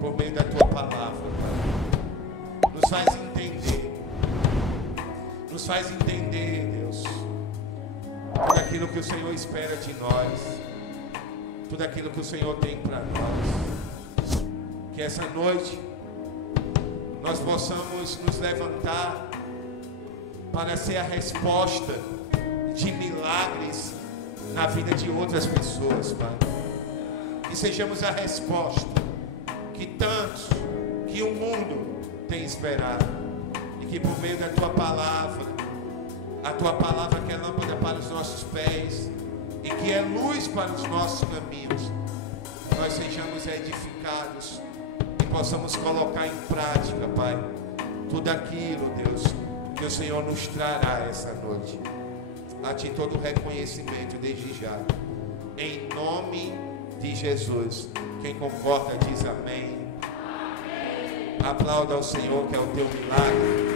por meio da tua palavra, Pai. Nos faz entender, Deus, tudo aquilo que o Senhor espera de nós, tudo aquilo que o Senhor tem para nós. Que essa noite nós possamos nos levantar para ser a resposta de milagres na vida de outras pessoas, Pai. Que sejamos a resposta que tantos, que o mundo tem esperado. E que por meio da Tua palavra, a Tua palavra que é lâmpada para os nossos pés e que é luz para os nossos caminhos, nós sejamos edificados e possamos colocar em prática, Pai, tudo aquilo, Deus, que o Senhor nos trará essa noite. A Ti todo o reconhecimento desde já. Em nome de Jesus. Quem concorda diz amém. Amém. Aplauda ao Senhor, que é o teu milagre.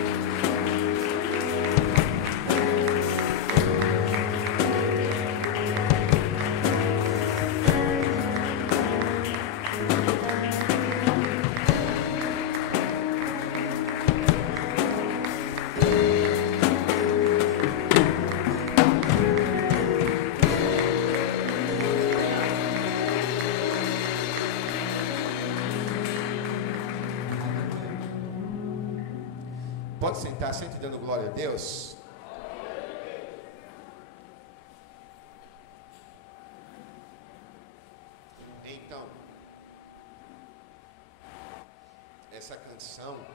Pode sentar, sente dando glória a Deus. Então, essa canção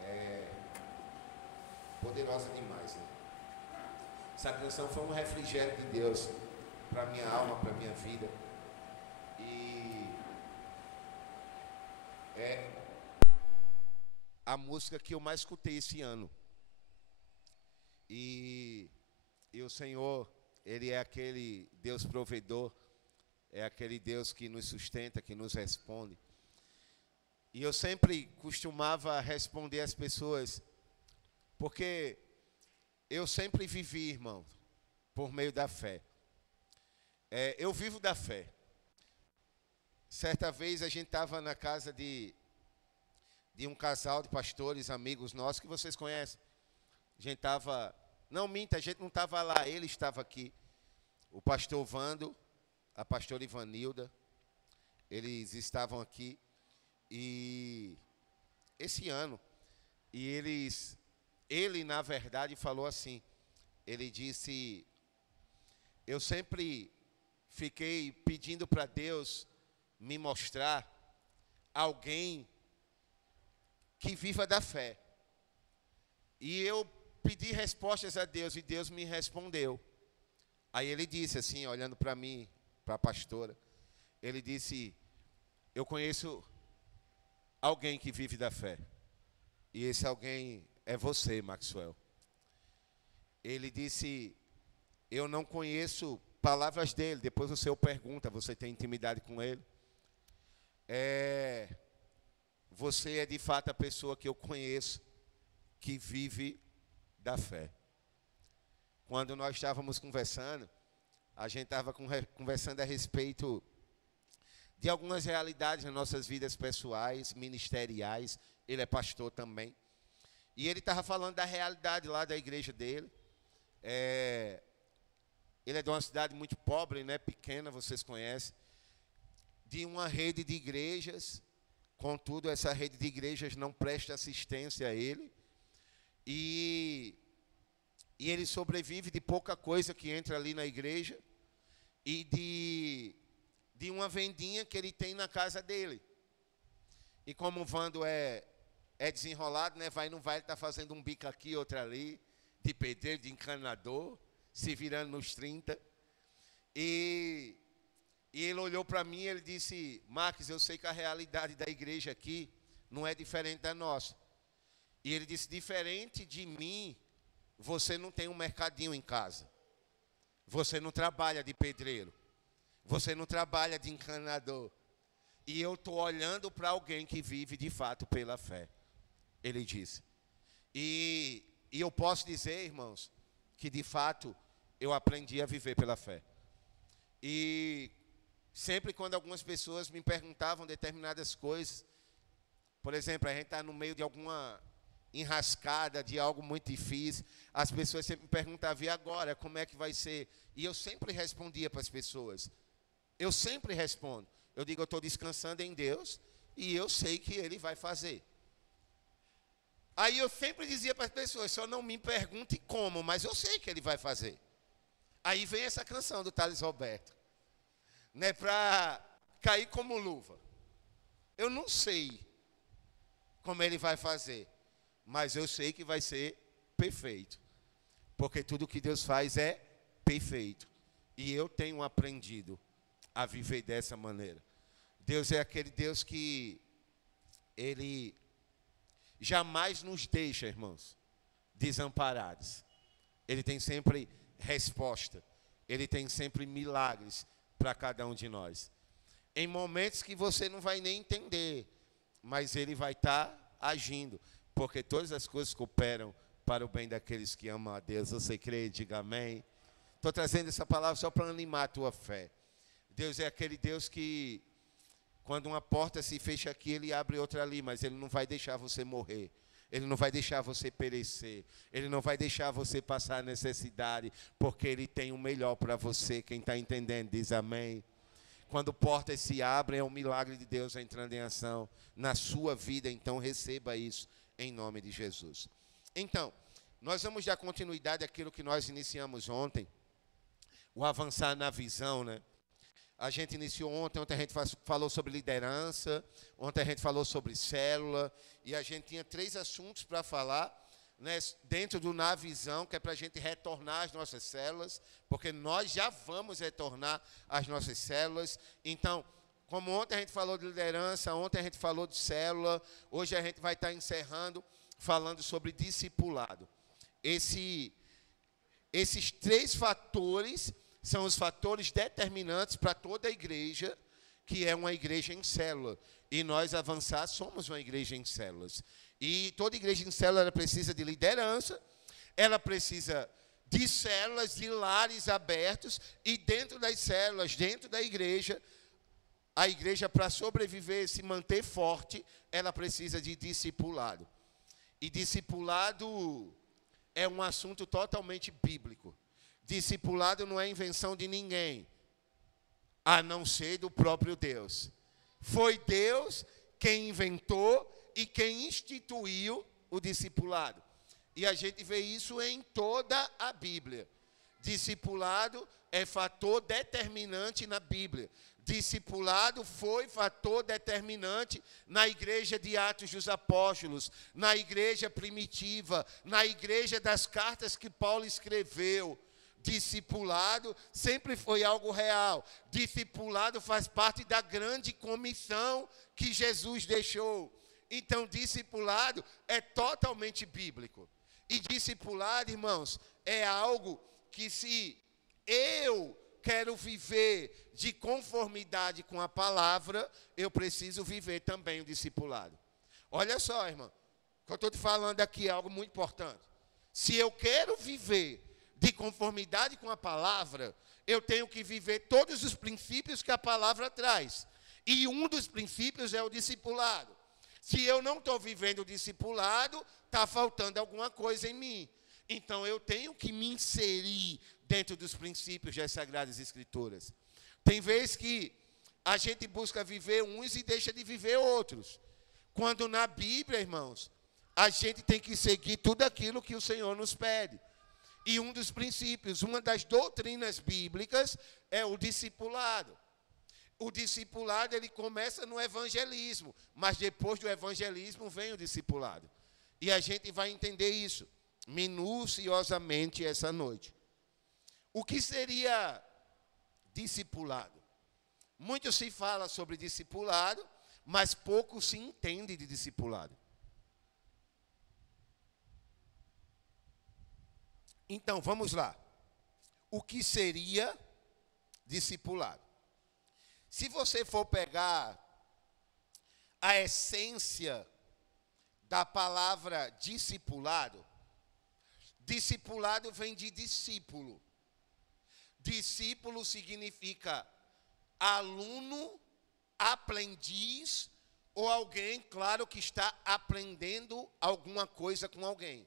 é poderosa demais, né? Essa canção foi um refrigério de Deus para minha alma, para minha vida. E é a música que eu mais escutei esse ano. E o Senhor, Ele é aquele Deus provedor, é aquele Deus que nos sustenta, que nos responde. E eu sempre costumava responder às pessoas, porque eu sempre vivi, irmão, por meio da fé. Eu vivo da fé. Certa vez a gente estava na casa de um casal de pastores, amigos nossos, que vocês conhecem. A gente estava... Não, minta, a gente não estava lá, ele estava aqui. O pastor Vando, a pastora Ivanilda, eles estavam aqui. E esse ano, ele, na verdade, falou assim, ele disse, eu sempre fiquei pedindo para Deus me mostrar alguém que viva da fé. E eu pedi respostas a Deus e Deus me respondeu. Aí ele disse assim, olhando para mim, para a pastora, ele disse, eu conheço alguém que vive da fé. E esse alguém é você, Maxwell. Ele disse, eu não conheço palavras dele, depois o senhor pergunta, você tem intimidade com ele? Você é de fato a pessoa que eu conheço que vive da fé. Quando nós estávamos conversando, a gente estava conversando a respeito de algumas realidades nas nossas vidas pessoais, ministeriais. Ele é pastor também. E ele estava falando da realidade lá da igreja dele. Ele é de uma cidade muito pobre, né, pequena, vocês conhecem. De uma rede de igrejas. Contudo, essa rede de igrejas não presta assistência a ele. E ele sobrevive de pouca coisa que entra ali na igreja. E de uma vendinha que ele tem na casa dele. E como o Vando é desenrolado, né? Vai, não vai, ele está fazendo um bico aqui, outro ali. De pedreiro, de encanador. Se virando nos 30. E ele olhou para mim e ele disse, Marcos, eu sei que a realidade da igreja aqui não é diferente da nossa. E ele disse, diferente de mim, você não tem um mercadinho em casa. Você não trabalha de pedreiro. Você não trabalha de encanador. E eu estou olhando para alguém que vive de fato pela fé. Ele disse. E eu posso dizer, irmãos, que de fato eu aprendi a viver pela fé. E Sempre quando algumas pessoas me perguntavam determinadas coisas, por exemplo, a gente está no meio de alguma enrascada, de algo muito difícil, as pessoas sempre me perguntavam, e agora, como é que vai ser? E eu sempre respondia para as pessoas, eu sempre respondo, eu digo, eu estou descansando em Deus, e eu sei que Ele vai fazer. Aí eu sempre dizia para as pessoas, só não me pergunte como, mas eu sei que Ele vai fazer. Aí vem essa canção do Thales Roberto, né, para cair como luva. Eu não sei como Ele vai fazer, mas eu sei que vai ser perfeito. Porque tudo que Deus faz é perfeito. E eu tenho aprendido a viver dessa maneira. Deus é aquele Deus que Ele jamais nos deixa, irmãos, desamparados. Ele tem sempre resposta. Ele tem sempre milagres para cada um de nós. Em momentos que você não vai nem entender, mas Ele vai estar agindo, porque todas as coisas cooperam para o bem daqueles que amam a Deus. Você crê? Diga amém. Estou trazendo essa palavra só para animar a tua fé. Deus é aquele Deus que, quando uma porta se fecha aqui, Ele abre outra ali, mas Ele não vai deixar você morrer. Ele não vai deixar você perecer. Ele não vai deixar você passar necessidade, porque Ele tem o melhor para você. Quem está entendendo, diz amém. Quando portas se abrem, é um milagre de Deus entrando em ação na sua vida. Então, receba isso em nome de Jesus. Então, nós vamos dar continuidade àquilo que nós iniciamos ontem. O avançar na visão, né? A gente iniciou ontem a gente falou sobre liderança, ontem a gente falou sobre célula, e a gente tinha 3 assuntos para falar, né, dentro do Na Visão, que é para a gente retornar às nossas células, porque nós já vamos retornar às nossas células. Então, como ontem a gente falou de liderança, ontem a gente falou de célula, hoje a gente vai estar encerrando, falando sobre discipulado. Esses 3 fatores são os fatores determinantes para toda a igreja, que é uma igreja em célula. E nós, Avançar, somos uma igreja em células. E toda igreja em célula ela precisa de liderança, ela precisa de células, de lares abertos, e dentro das células, dentro da igreja, a igreja, para sobreviver, se manter forte, ela precisa de discipulado. E discipulado é um assunto totalmente bíblico. Discipulado não é invenção de ninguém, a não ser do próprio Deus. Foi Deus quem inventou e quem instituiu o discipulado. E a gente vê isso em toda a Bíblia. Discipulado é fator determinante na Bíblia. Discipulado foi fator determinante na igreja de Atos dos Apóstolos, na igreja primitiva, na igreja das cartas que Paulo escreveu. Discipulado sempre foi algo real. Discipulado faz parte da grande comissão que Jesus deixou. Então, discipulado é totalmente bíblico. E discipulado, irmãos, é algo que, se eu quero viver de conformidade com a palavra, eu preciso viver também o discipulado. Olha só, irmão, o que eu estou te falando aqui é algo muito importante. Se eu quero viver de conformidade com a palavra, eu tenho que viver todos os princípios que a palavra traz. E um dos princípios é o discipulado. Se eu não estou vivendo o discipulado, está faltando alguma coisa em mim. Então, eu tenho que me inserir dentro dos princípios das Sagradas Escrituras. Tem vezes que a gente busca viver uns e deixa de viver outros. Quando na Bíblia, irmãos, a gente tem que seguir tudo aquilo que o Senhor nos pede. E um dos princípios, uma das doutrinas bíblicas é o discipulado. O discipulado, ele começa no evangelismo, mas depois do evangelismo vem o discipulado. E a gente vai entender isso minuciosamente essa noite. O que seria discipulado? Muito se fala sobre discipulado, mas pouco se entende de discipulado. Então, vamos lá. O que seria discipulado? Se você for pegar a essência da palavra discipulado, discipulado vem de discípulo. Discípulo significa aluno, aprendiz, ou alguém, claro, que está aprendendo alguma coisa com alguém.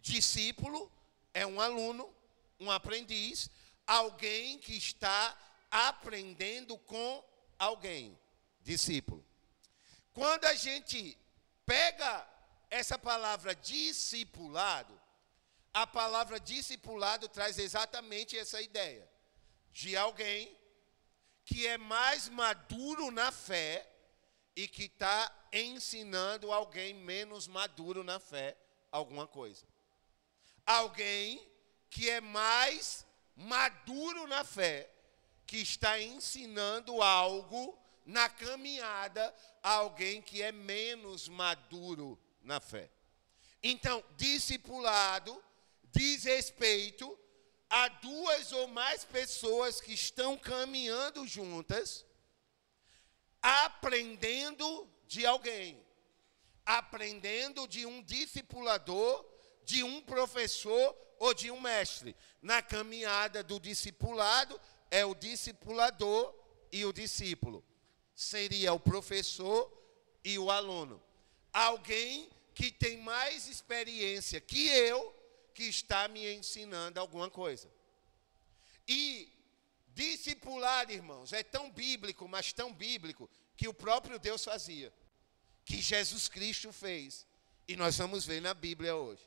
Discípulo é um aluno, um aprendiz, alguém que está aprendendo com alguém. Discípulo. Quando a gente pega essa palavra discipulado, a palavra discipulado traz exatamente essa ideia de alguém que é mais maduro na fé e que está ensinando alguém menos maduro na fé alguma coisa. Alguém que é mais maduro na fé, que está ensinando algo na caminhada a alguém que é menos maduro na fé. Então, discipulado diz respeito a duas ou mais pessoas que estão caminhando juntas, aprendendo de alguém, aprendendo de um discipulador, de um professor ou de um mestre. Na caminhada do discipulado, é o discipulador e o discípulo. Seria o professor e o aluno. Alguém que tem mais experiência que eu, que está me ensinando alguma coisa. E discipulado, irmãos, é tão bíblico, mas tão bíblico, que o próprio Deus fazia. Que Jesus Cristo fez. E nós vamos ver na Bíblia hoje.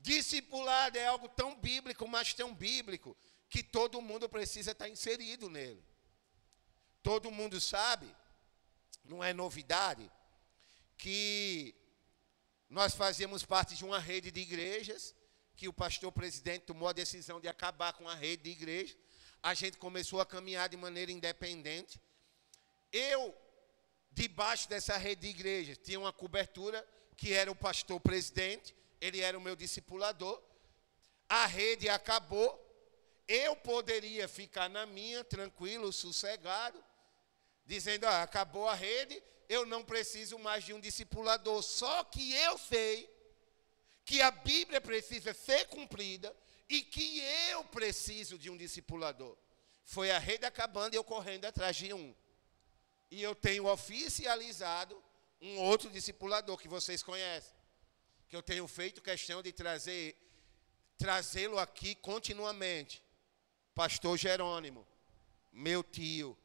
Discipulado é algo tão bíblico, mas tão bíblico, que todo mundo precisa estar inserido nele. Todo mundo sabe, não é novidade, que nós fazíamos parte de uma rede de igrejas, que o pastor presidente tomou a decisão de acabar com a rede de igrejas. A gente começou a caminhar de maneira independente. Eu, debaixo dessa rede de igrejas, tinha uma cobertura, que era o pastor presidente, ele era o meu discipulador. A rede acabou, eu poderia ficar na minha, tranquilo, sossegado, dizendo, acabou a rede, eu não preciso mais de um discipulador. Só que eu sei que a Bíblia precisa ser cumprida e que eu preciso de um discipulador. Foi a rede acabando e eu correndo atrás de um. E eu tenho oficializado um outro discipulador que vocês conhecem, que eu tenho feito questão de trazê-lo aqui continuamente. Pastor Jerônimo, meu tio.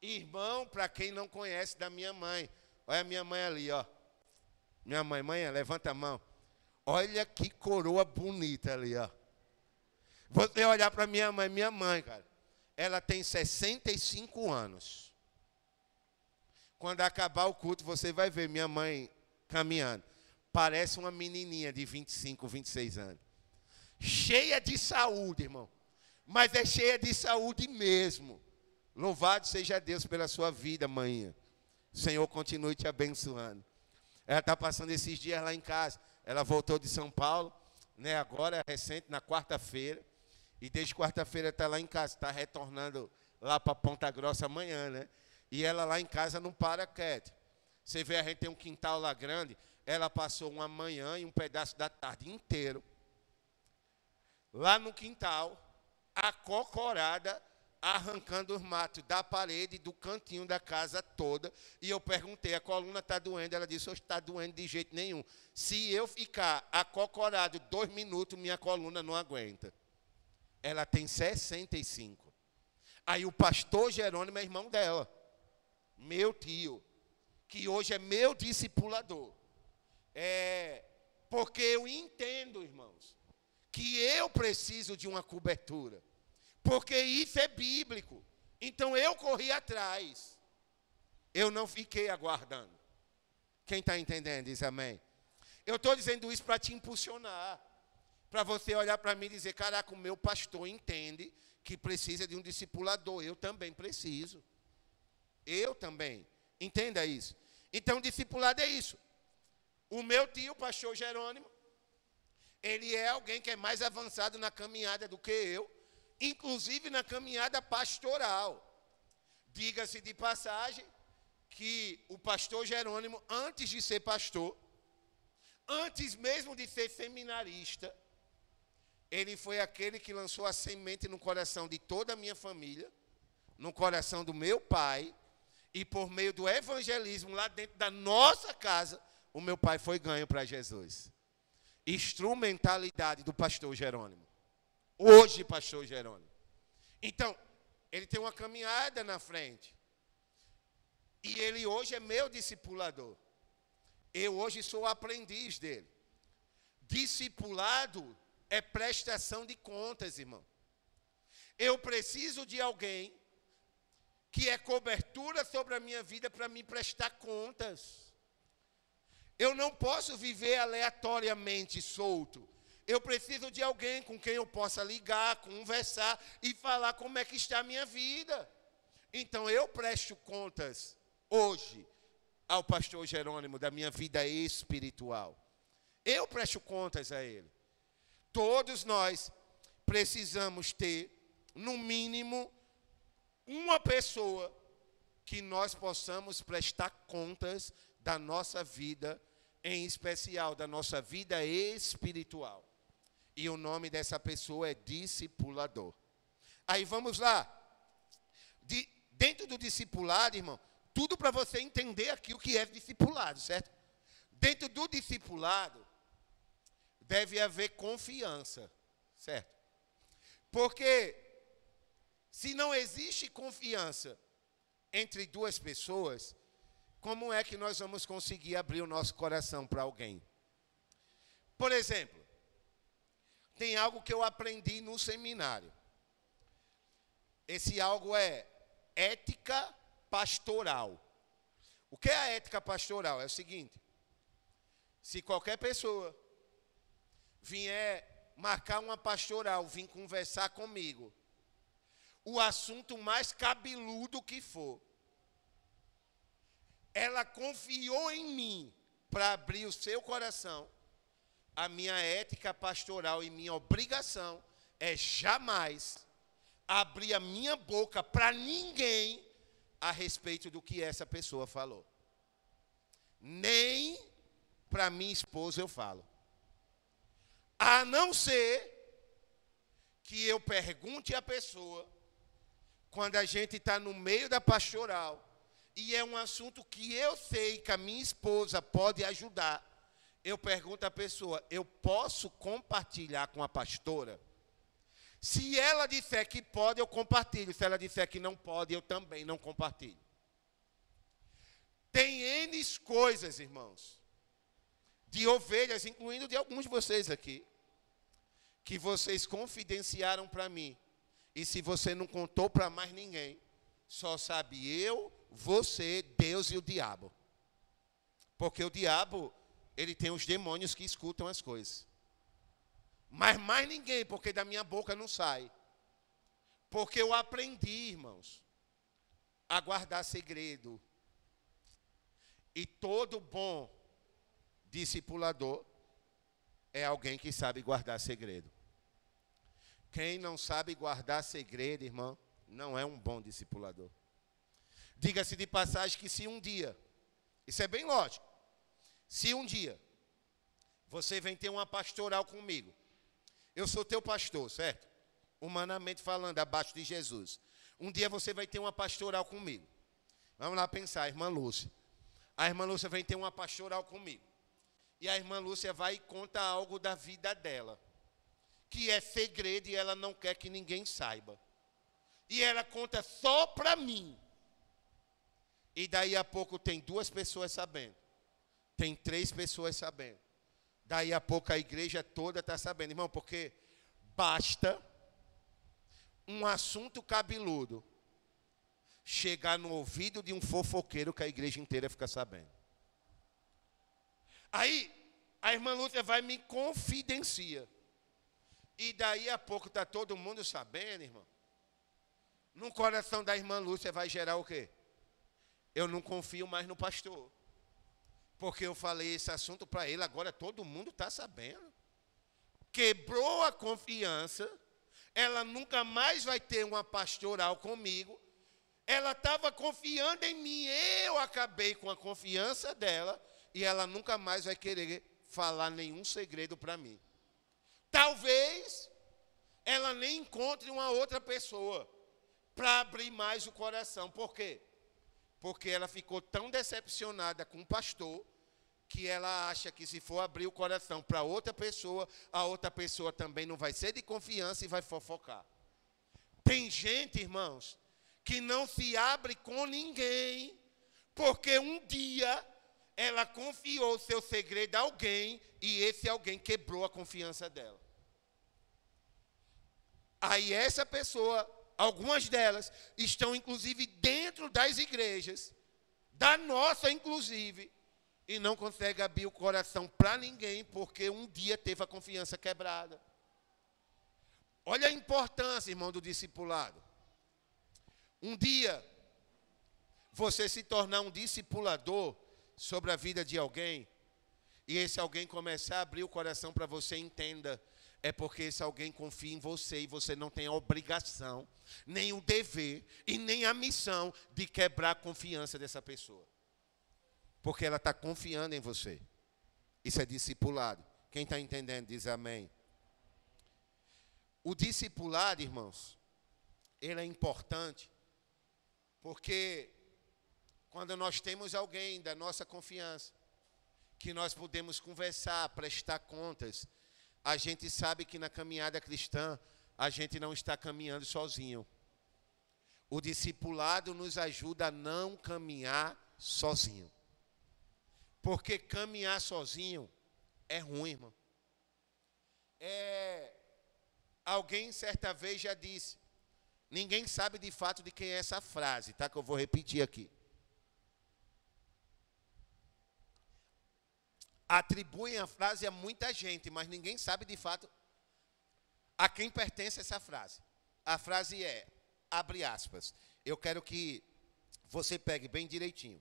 Irmão, para quem não conhece, da minha mãe. Olha a minha mãe ali, ó. Minha mãe, levanta a mão. Olha que coroa bonita ali, ó. Você olhar para minha mãe, cara, ela tem 65 anos. Quando acabar o culto, você vai ver minha mãe caminhando. Parece uma menininha de 25, 26 anos. Cheia de saúde, irmão. Mas é cheia de saúde mesmo. Louvado seja Deus pela sua vida, mãe. O Senhor continue te abençoando. Ela está passando esses dias lá em casa. Ela voltou de São Paulo, né, agora, recente, na quarta-feira. E desde quarta-feira está lá em casa. Está retornando lá para Ponta Grossa amanhã, né? E ela lá em casa não para quieto. Você vê, a gente tem um quintal lá grande. Ela passou uma manhã e um pedaço da tarde inteiro lá no quintal, acocorada, arrancando os matos da parede, do cantinho da casa toda. E eu perguntei, a coluna está doendo? Ela disse, hoje está doendo de jeito nenhum. Se eu ficar acocorado 2 minutos, minha coluna não aguenta. Ela tem 65. Aí o pastor Jerônimo é irmão dela, meu tio, que hoje é meu discipulador. Porque eu entendo, irmãos, que eu preciso de uma cobertura. Porque isso é bíblico. Então eu corri atrás. Eu não fiquei aguardando. Quem está entendendo diz amém. Eu estou dizendo isso para te impulsionar. Para você olhar para mim e dizer, caraca, o meu pastor entende que precisa de um discipulador. Eu também preciso. Eu também. Entenda isso. Então, discipulado é isso. O meu tio, o pastor Jerônimo, ele é alguém que é mais avançado na caminhada do que eu, inclusive na caminhada pastoral. Diga-se de passagem que o pastor Jerônimo, antes de ser pastor, antes mesmo de ser seminarista, ele foi aquele que lançou a semente no coração de toda a minha família, no coração do meu pai, e por meio do evangelismo lá dentro da nossa casa, o meu pai foi ganho para Jesus. Instrumentalidade do pastor Jerônimo. Hoje, pastor Jerônimo. Então, ele tem uma caminhada na frente. E ele hoje é meu discipulador. Eu hoje sou aprendiz dele. Discipulado é prestação de contas, irmão. Eu preciso de alguém que é cobertura sobre a minha vida para me prestar contas. Eu não posso viver aleatoriamente solto. Eu preciso de alguém com quem eu possa ligar, conversar e falar como é que está a minha vida. Então eu presto contas hoje ao pastor Jerônimo da minha vida espiritual. Eu presto contas a ele. Todos nós precisamos ter, no mínimo, uma pessoa que nós possamos prestar contas da nossa vida, em especial da nossa vida espiritual. E o nome dessa pessoa é discipulador. Aí vamos lá. Dentro do discipulado, irmão, tudo para você entender aqui o que é discipulado, certo? Dentro do discipulado, deve haver confiança, certo? Porque se não existe confiança entre duas pessoas, como é que nós vamos conseguir abrir o nosso coração para alguém? Por exemplo, tem algo que eu aprendi no seminário. Esse algo é ética pastoral. O que é a ética pastoral? É o seguinte: se qualquer pessoa vier marcar uma pastoral, vir conversar comigo, o assunto mais cabeludo que for, ela confiou em mim para abrir o seu coração, a minha ética pastoral e minha obrigação é jamais abrir a minha boca para ninguém a respeito do que essa pessoa falou. Nem para minha esposa eu falo. A não ser que eu pergunte à pessoa, quando a gente está no meio da pastoral, e é um assunto que eu sei que a minha esposa pode ajudar, eu pergunto à pessoa: eu posso compartilhar com a pastora? Se ela disser que pode, eu compartilho. Se ela disser que não pode, eu também não compartilho. Tem N coisas, irmãos, de ovelhas, incluindo de alguns de vocês aqui, que vocês confidenciaram para mim. E se você não contou para mais ninguém, só sabe eu, você, Deus e o diabo. Porque o diabo, ele tem os demônios que escutam as coisas. Mas mais ninguém, porque da minha boca não sai. Porque eu aprendi, irmãos, a guardar segredo. E todo bom discipulador é alguém que sabe guardar segredo. Quem não sabe guardar segredo, irmão, não é um bom discipulador. Diga-se de passagem que se um dia, isso é bem lógico, se um dia você vem ter uma pastoral comigo, eu sou teu pastor, certo? Humanamente falando, abaixo de Jesus. Um dia você vai ter uma pastoral comigo. Vamos lá pensar, a irmã Lúcia. A irmã Lúcia vem ter uma pastoral comigo. E a irmã Lúcia vai e conta algo da vida dela, que é segredo e ela não quer que ninguém saiba. E ela conta só para mim. E daí a pouco tem 2 pessoas sabendo. Tem 3 pessoas sabendo. Daí a pouco a igreja toda está sabendo. Irmão, porque basta um assunto cabeludo chegar no ouvido de um fofoqueiro que a igreja inteira fica sabendo. Aí a irmã Lúcia vai e me confidencia. E daí a pouco está todo mundo sabendo, irmão. No coração da irmã Lúcia vai gerar o quê? Eu não confio mais no pastor. Porque eu falei esse assunto para ele, agora todo mundo está sabendo. Quebrou a confiança, ela nunca mais vai ter uma pastoral comigo. Ela estava confiando em mim, eu acabei com a confiança dela, e ela nunca mais vai querer falar nenhum segredo para mim. Talvez ela nem encontre uma outra pessoa para abrir mais o coração. Por quê? Porque ela ficou tão decepcionada com o pastor que ela acha que se for abrir o coração para outra pessoa, a outra pessoa também não vai ser de confiança e vai fofocar. Tem gente, irmãos, que não se abre com ninguém, porque um dia ela confiou seu segredo a alguém e esse alguém quebrou a confiança dela. Aí essa pessoa, algumas delas, estão inclusive dentro das igrejas, da nossa inclusive, e não consegue abrir o coração para ninguém, porque um dia teve a confiança quebrada. Olha a importância, irmão, do discipulado. Um dia, você se tornar um discipulador sobre a vida de alguém, e esse alguém começar a abrir o coração para você, entenda, é porque esse alguém confia em você, e você não tem a obrigação, nem o dever, e nem a missão de quebrar a confiança dessa pessoa. Porque ela está confiando em você. Isso é discipulado. Quem está entendendo, diz amém. O discipulado, irmãos, ele é importante, porque quando nós temos alguém da nossa confiança, que nós podemos conversar, prestar contas, a gente sabe que na caminhada cristã, a gente não está caminhando sozinho. O discipulado nos ajuda a não caminhar sozinho. Porque caminhar sozinho é ruim, irmão. Alguém certa vez já disse, ninguém sabe de fato de quem é essa frase, tá? Que eu vou repetir aqui. Atribuem a frase a muita gente, mas ninguém sabe de fato a quem pertence essa frase. A frase é, abre aspas, eu quero que você pegue bem direitinho.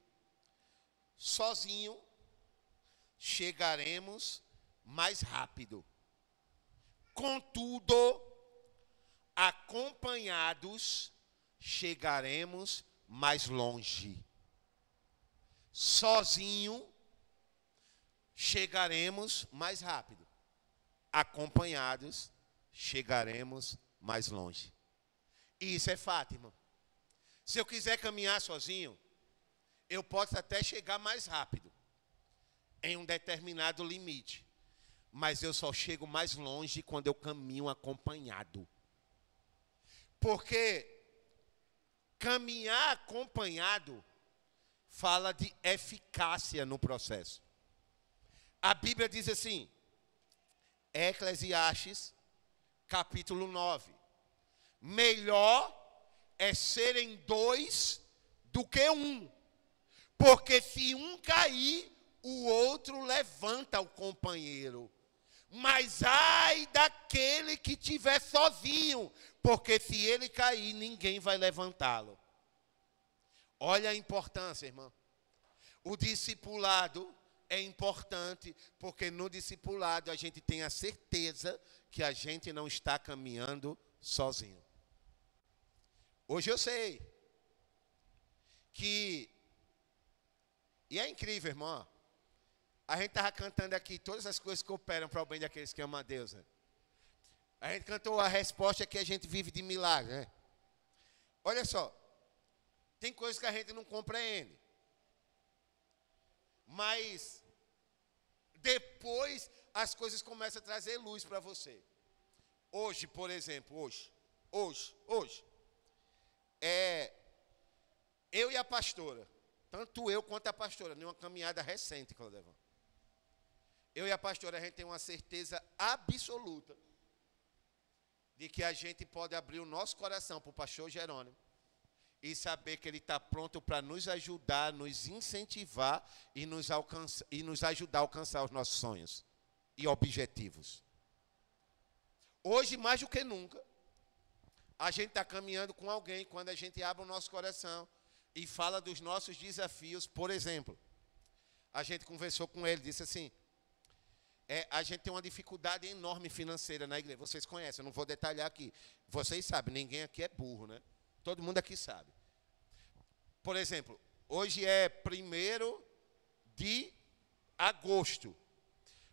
Sozinho chegaremos mais rápido. Contudo, acompanhados chegaremos mais longe. Sozinho chegaremos mais rápido. Acompanhados chegaremos mais longe. E isso é fato, irmão. Se eu quiser caminhar sozinho, eu posso até chegar mais rápido, em um determinado limite. Mas eu só chego mais longe quando eu caminho acompanhado. Porque caminhar acompanhado fala de eficácia no processo. A Bíblia diz assim, Eclesiastes, capítulo 9. Melhor é serem dois do que um. Porque se um cair, o outro levanta o companheiro. Mas ai daquele que estiver sozinho, porque se ele cair, ninguém vai levantá-lo. Olha a importância, irmão. O discipulado é importante, porque no discipulado a gente tem a certeza que a gente não está caminhando sozinho. Hoje eu sei que, e é incrível, irmão, a gente estava cantando aqui todas as coisas que operam para o bem daqueles que amam a Deus, né? A gente cantou a resposta que a gente vive de milagre, né? Olha só, tem coisas que a gente não compreende. Mas depois as coisas começam a trazer luz para você. Hoje, por exemplo, hoje, eu e a pastora, tanto eu quanto a pastora, numa caminhada recente, Claudevão. Eu e a pastora, a gente tem uma certeza absoluta de que a gente pode abrir o nosso coração para o pastor Jerônimo e saber que ele está pronto para nos ajudar, nos incentivar e nos ajudar a alcançar os nossos sonhos e objetivos. Hoje, mais do que nunca, a gente está caminhando com alguém quando a gente abre o nosso coração e fala dos nossos desafios. Por exemplo, a gente conversou com ele, disse assim, a gente tem uma dificuldade enorme financeira na igreja. Vocês conhecem, eu não vou detalhar aqui. Vocês sabem, ninguém aqui é burro, né? Todo mundo aqui sabe. Por exemplo, hoje é 1º de agosto.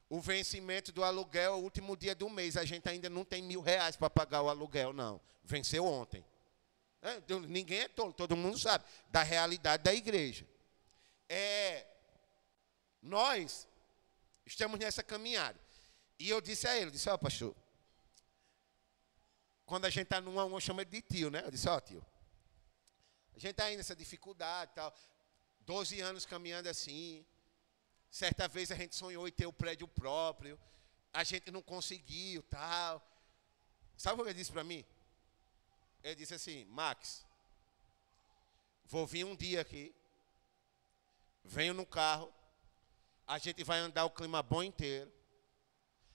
O vencimento do aluguel é o último dia do mês. A gente ainda não tem R$1.000 para pagar o aluguel, não. Venceu ontem. Ninguém é tolo, todo mundo sabe da realidade da igreja. Nós estamos nessa caminhada. E eu disse a ele, ó, pastor, quando a gente está numa, eu chamo ele de tio, né? Eu disse, ó, tio, a gente está aí nessa dificuldade e tal, 12 anos caminhando assim, certa vez a gente sonhou em ter o prédio próprio, a gente não conseguiu, tal. Sabe o que ele disse para mim? Ele disse assim, Max, vou vir um dia aqui, venho no carro, a gente vai andar o Clima Bom inteiro,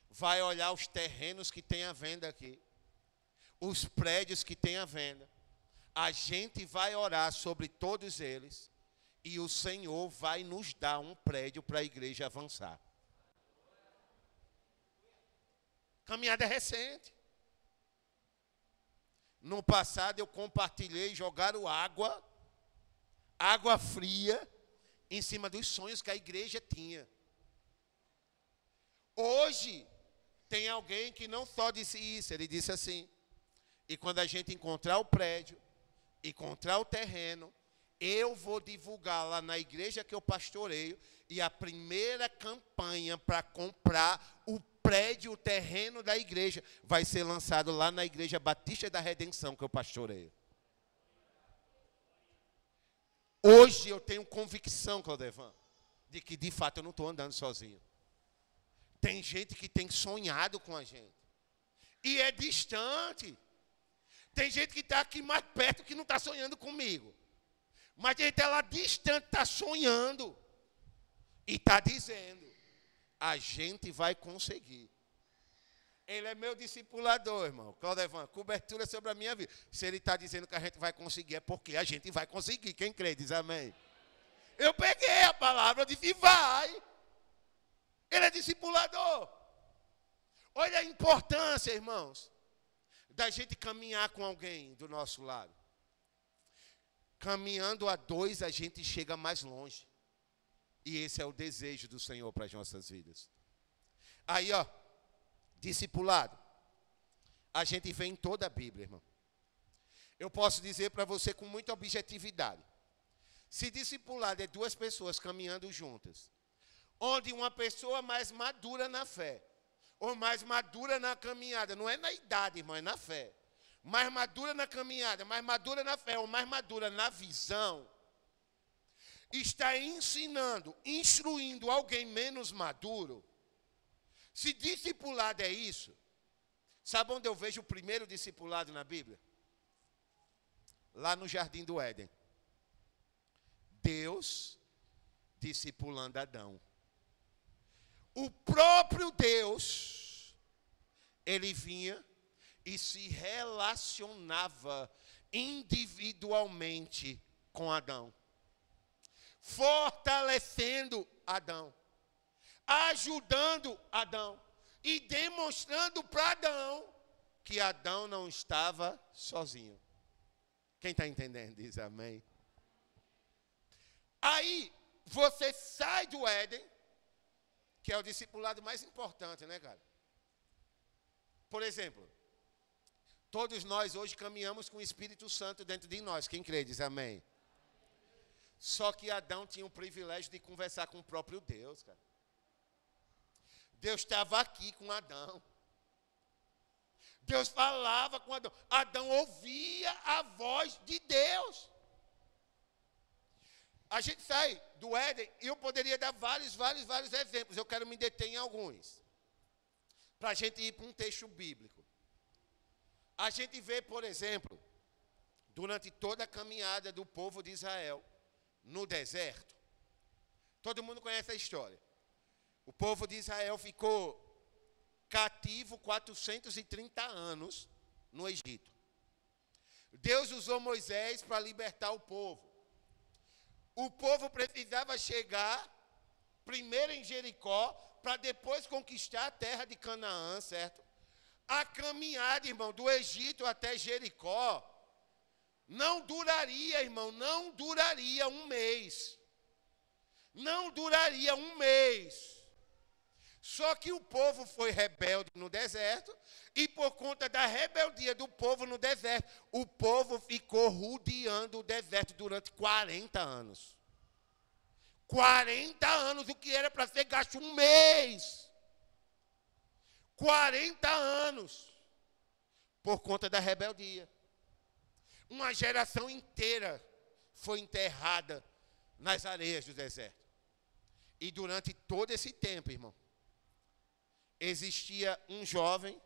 vai olhar os terrenos que tem à venda aqui, os prédios que tem à venda, a gente vai orar sobre todos eles, e o Senhor vai nos dar um prédio para a igreja avançar. Caminhada recente. No passado eu compartilhei, jogaram água fria, em cima dos sonhos que a igreja tinha. Hoje, tem alguém que não só disse isso, ele disse assim, e quando a gente encontrar o prédio, encontrar o terreno, eu vou divulgar lá na igreja que eu pastoreio, e a primeira campanha para comprar o prédio, o terreno da igreja, vai ser lançado lá na Igreja Batista da Redenção que eu pastoreio. Hoje eu tenho convicção, Claudevan, de que de fato eu não estou andando sozinho. Tem gente que tem sonhado com a gente. E é distante. Tem gente que está aqui mais perto que não está sonhando comigo. Mas tem gente lá distante, está sonhando. E está dizendo, a gente vai conseguir. Ele é meu discipulador, irmão. Claudevan, cobertura sobre a minha vida. Se ele está dizendo que a gente vai conseguir, é porque a gente vai conseguir. Quem crê, diz amém. Eu peguei a palavra, eu disse, vai. Ele é discipulador. Olha a importância, irmãos, da gente caminhar com alguém do nosso lado. Caminhando a dois, a gente chega mais longe. E esse é o desejo do Senhor para as nossas vidas. Aí, ó, discipulado. A gente vê em toda a Bíblia, irmão. Eu posso dizer para você com muita objetividade. Se discipulado é duas pessoas caminhando juntas, onde uma pessoa mais madura na fé, ou mais madura na caminhada, não é na idade, irmão, é na fé. Mais madura na caminhada, mais madura na fé, ou mais madura na visão, está ensinando, instruindo alguém menos maduro. Se discipulado é isso, sabe onde eu vejo o primeiro discipulado na Bíblia? Lá no Jardim do Éden. Deus discipulando Adão. O próprio Deus, ele vinha e se relacionava individualmente com Adão, fortalecendo Adão, ajudando Adão e demonstrando para Adão que Adão não estava sozinho. Quem está entendendo diz amém. Aí você sai do Éden, que é o discipulado mais importante, né, cara? Por exemplo, todos nós hoje caminhamos com o Espírito Santo dentro de nós. Quem crê diz amém. Só que Adão tinha o privilégio de conversar com o próprio Deus, cara. Deus estava aqui com Adão. Deus falava com Adão. Adão ouvia a voz de Deus. A gente sai do Éden e eu poderia dar vários exemplos. Eu quero me deter em alguns. Para a gente ir para um texto bíblico. A gente vê, por exemplo, durante toda a caminhada do povo de Israel, no deserto. Todo mundo conhece a história. O povo de Israel ficou cativo 430 anos no Egito. Deus usou Moisés para libertar o povo. O povo precisava chegar primeiro em Jericó, para depois conquistar a terra de Canaã, certo? A caminhada, irmão, do Egito até Jericó, não duraria, irmão, não duraria um mês. Não duraria um mês. Só que o povo foi rebelde no deserto, e por conta da rebeldia do povo no deserto, o povo ficou rodeando o deserto durante 40 anos. 40 anos, o que era para ser gasto um mês. 40 anos, por conta da rebeldia. Uma geração inteira foi enterrada nas areias do deserto. E durante todo esse tempo, irmão, existia um jovem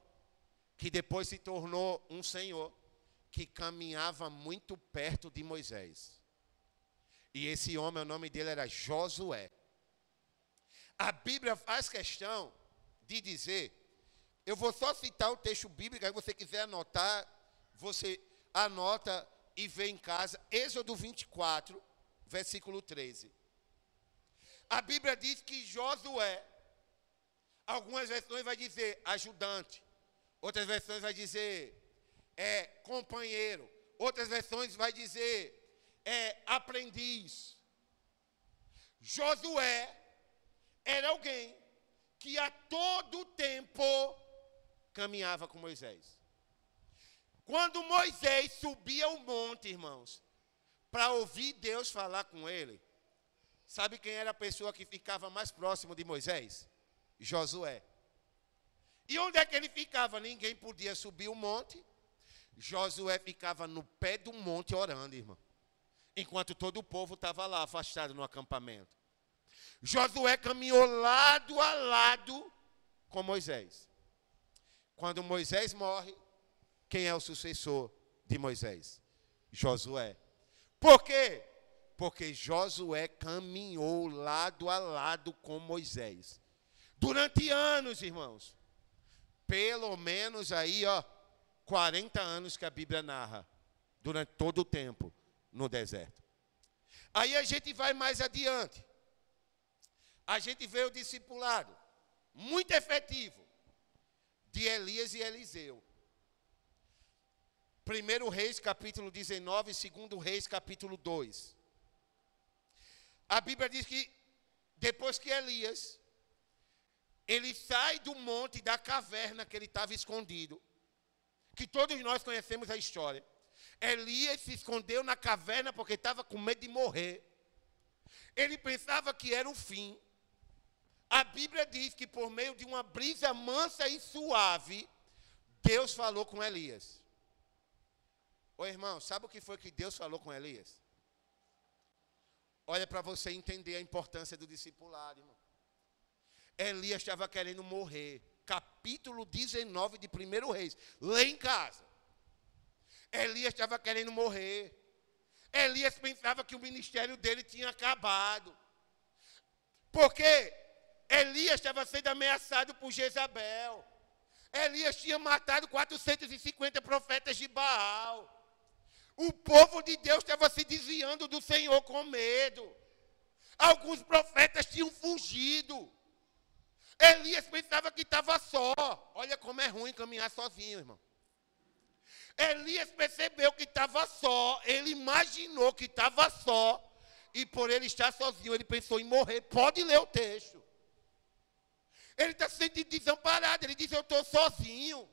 que depois se tornou um senhor que caminhava muito perto de Moisés. E esse homem, o nome dele era Josué. A Bíblia faz questão de dizer, eu vou só citar o texto bíblico, aí você quiser anotar, você anota e vê em casa, Êxodo 24, versículo 13. A Bíblia diz que Josué, algumas versões vai dizer ajudante, outras versões vai dizer companheiro, outras versões vai dizer aprendiz. Josué era alguém que a todo tempo caminhava com Moisés. Quando Moisés subia o monte, irmãos, para ouvir Deus falar com ele, sabe quem era a pessoa que ficava mais próximo de Moisés? Josué. E onde é que ele ficava? Ninguém podia subir o monte. Josué ficava no pé do monte orando, irmão. Enquanto todo o povo estava lá, afastado no acampamento. Josué caminhou lado a lado com Moisés. Quando Moisés morre, quem é o sucessor de Moisés? Josué. Por quê? Porque Josué caminhou lado a lado com Moisés. Durante anos, irmãos. Pelo menos aí, 40 anos que a Bíblia narra. Durante todo o tempo no deserto. Aí a gente vai mais adiante. A gente vê o discipulado muito efetivo de Elias e Eliseu. 1 Reis, capítulo 19, 2 Reis, capítulo 2. A Bíblia diz que depois que Elias, ele sai do monte, da caverna que ele estava escondido, que todos nós conhecemos a história. Elias se escondeu na caverna porque estava com medo de morrer. Ele pensava que era o fim. A Bíblia diz que por meio de uma brisa mansa e suave, Deus falou com Elias. Ô irmão, sabe o que foi que Deus falou com Elias? Olha para você entender a importância do discipulado, irmão. Elias estava querendo morrer. Capítulo 19 de 1 Reis. Lê em casa. Elias estava querendo morrer. Elias pensava que o ministério dele tinha acabado. Porque Elias estava sendo ameaçado por Jezabel. Elias tinha matado 450 profetas de Baal. O povo de Deus estava se desviando do Senhor com medo. Alguns profetas tinham fugido. Elias pensava que estava só. Olha como é ruim caminhar sozinho, irmão. Elias percebeu que estava só. Ele imaginou que estava só. E por ele estar sozinho, ele pensou em morrer. Pode ler o texto. Ele está se sentindo desamparado. Ele diz, eu estou sozinho.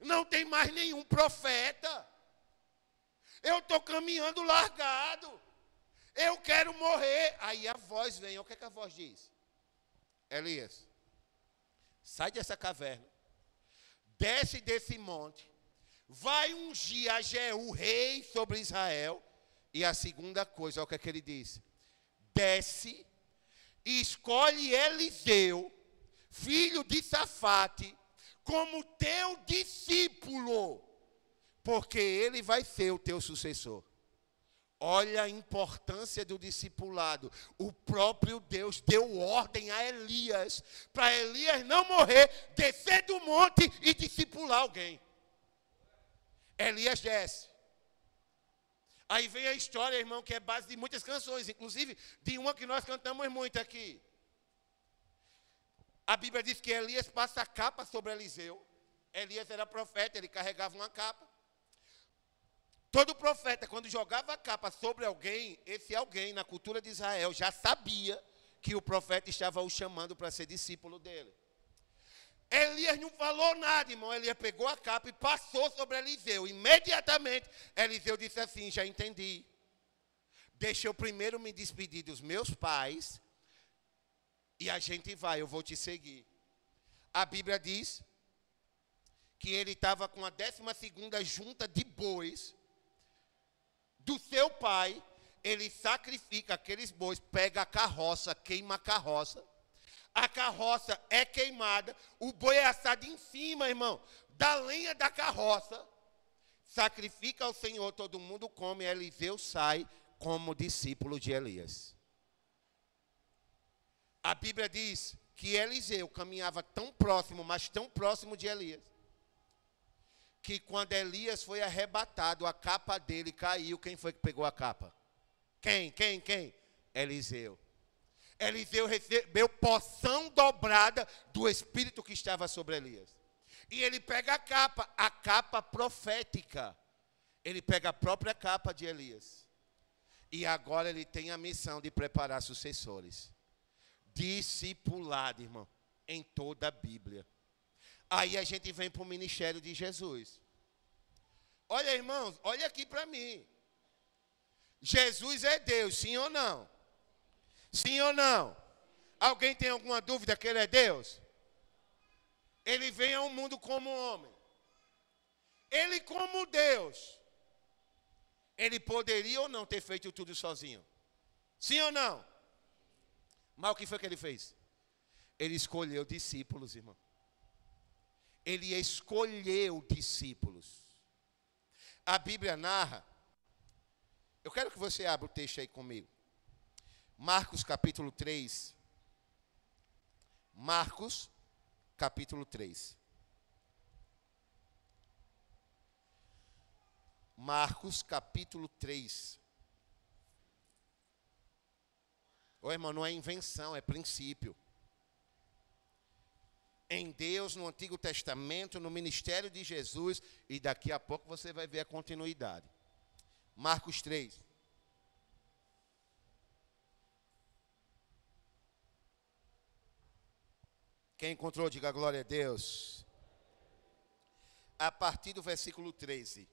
Não tem mais nenhum profeta. Eu estou caminhando largado. Eu quero morrer. Aí a voz vem. O que é que a voz diz? Elias, sai dessa caverna. Desce desse monte. Vai ungir a Jeú, rei sobre Israel. E a segunda coisa, olha o que é que ele diz. Desce e escolhe Eliseu, filho de Safate, como teu discípulo, porque ele vai ser o teu sucessor. Olha a importância do discipulado. O próprio Deus deu ordem a Elias, para Elias não morrer, descer do monte e discipular alguém. Elias desce. Aí vem a história, irmão, que é base de muitas canções, inclusive de uma que nós cantamos muito aqui. A Bíblia diz que Elias passa a capa sobre Eliseu. Elias era profeta, ele carregava uma capa. Todo profeta, quando jogava a capa sobre alguém, esse alguém, na cultura de Israel, já sabia que o profeta estava o chamando para ser discípulo dele. Elias não falou nada, irmão. Elias pegou a capa e passou sobre Eliseu. Imediatamente, Eliseu disse assim: já entendi. Deixa eu primeiro me despedir dos meus pais e a gente vai, eu vou te seguir. A Bíblia diz que ele estava com a 12ª junta de bois do seu pai. Ele sacrifica aqueles bois, pega a carroça, queima a carroça é queimada, o boi é assado em cima, irmão, da lenha da carroça, sacrifica ao Senhor, todo mundo come, Eliseu sai como discípulo de Elias. A Bíblia diz que Eliseu caminhava tão próximo, mas tão próximo de Elias, que quando Elias foi arrebatado, a capa dele caiu. Quem foi que pegou a capa? Quem? Eliseu. Eliseu recebeu porção dobrada do Espírito que estava sobre Elias. E ele pega a capa profética. Ele pega a própria capa de Elias. E agora ele tem a missão de preparar sucessores. Discipulado, irmão, em toda a Bíblia. Aí a gente vem para o ministério de Jesus. Olha, irmãos, olha aqui para mim. Jesus é Deus, sim ou não? Sim ou não? Alguém tem alguma dúvida que ele é Deus? Ele vem ao mundo como homem. Ele como Deus. Ele poderia ou não ter feito tudo sozinho? Sim ou não? Mas o que foi que ele fez? Ele escolheu discípulos, irmão. Ele escolheu discípulos. A Bíblia narra. Eu quero que você abra o texto aí comigo. Marcos capítulo 3. Marcos capítulo 3. Marcos capítulo 3. Ô irmão, não é invenção, é princípio. Em Deus, no Antigo Testamento, no ministério de Jesus, e daqui a pouco você vai ver a continuidade. Marcos 3. Quem encontrou, diga glória a Deus. A partir do versículo 13.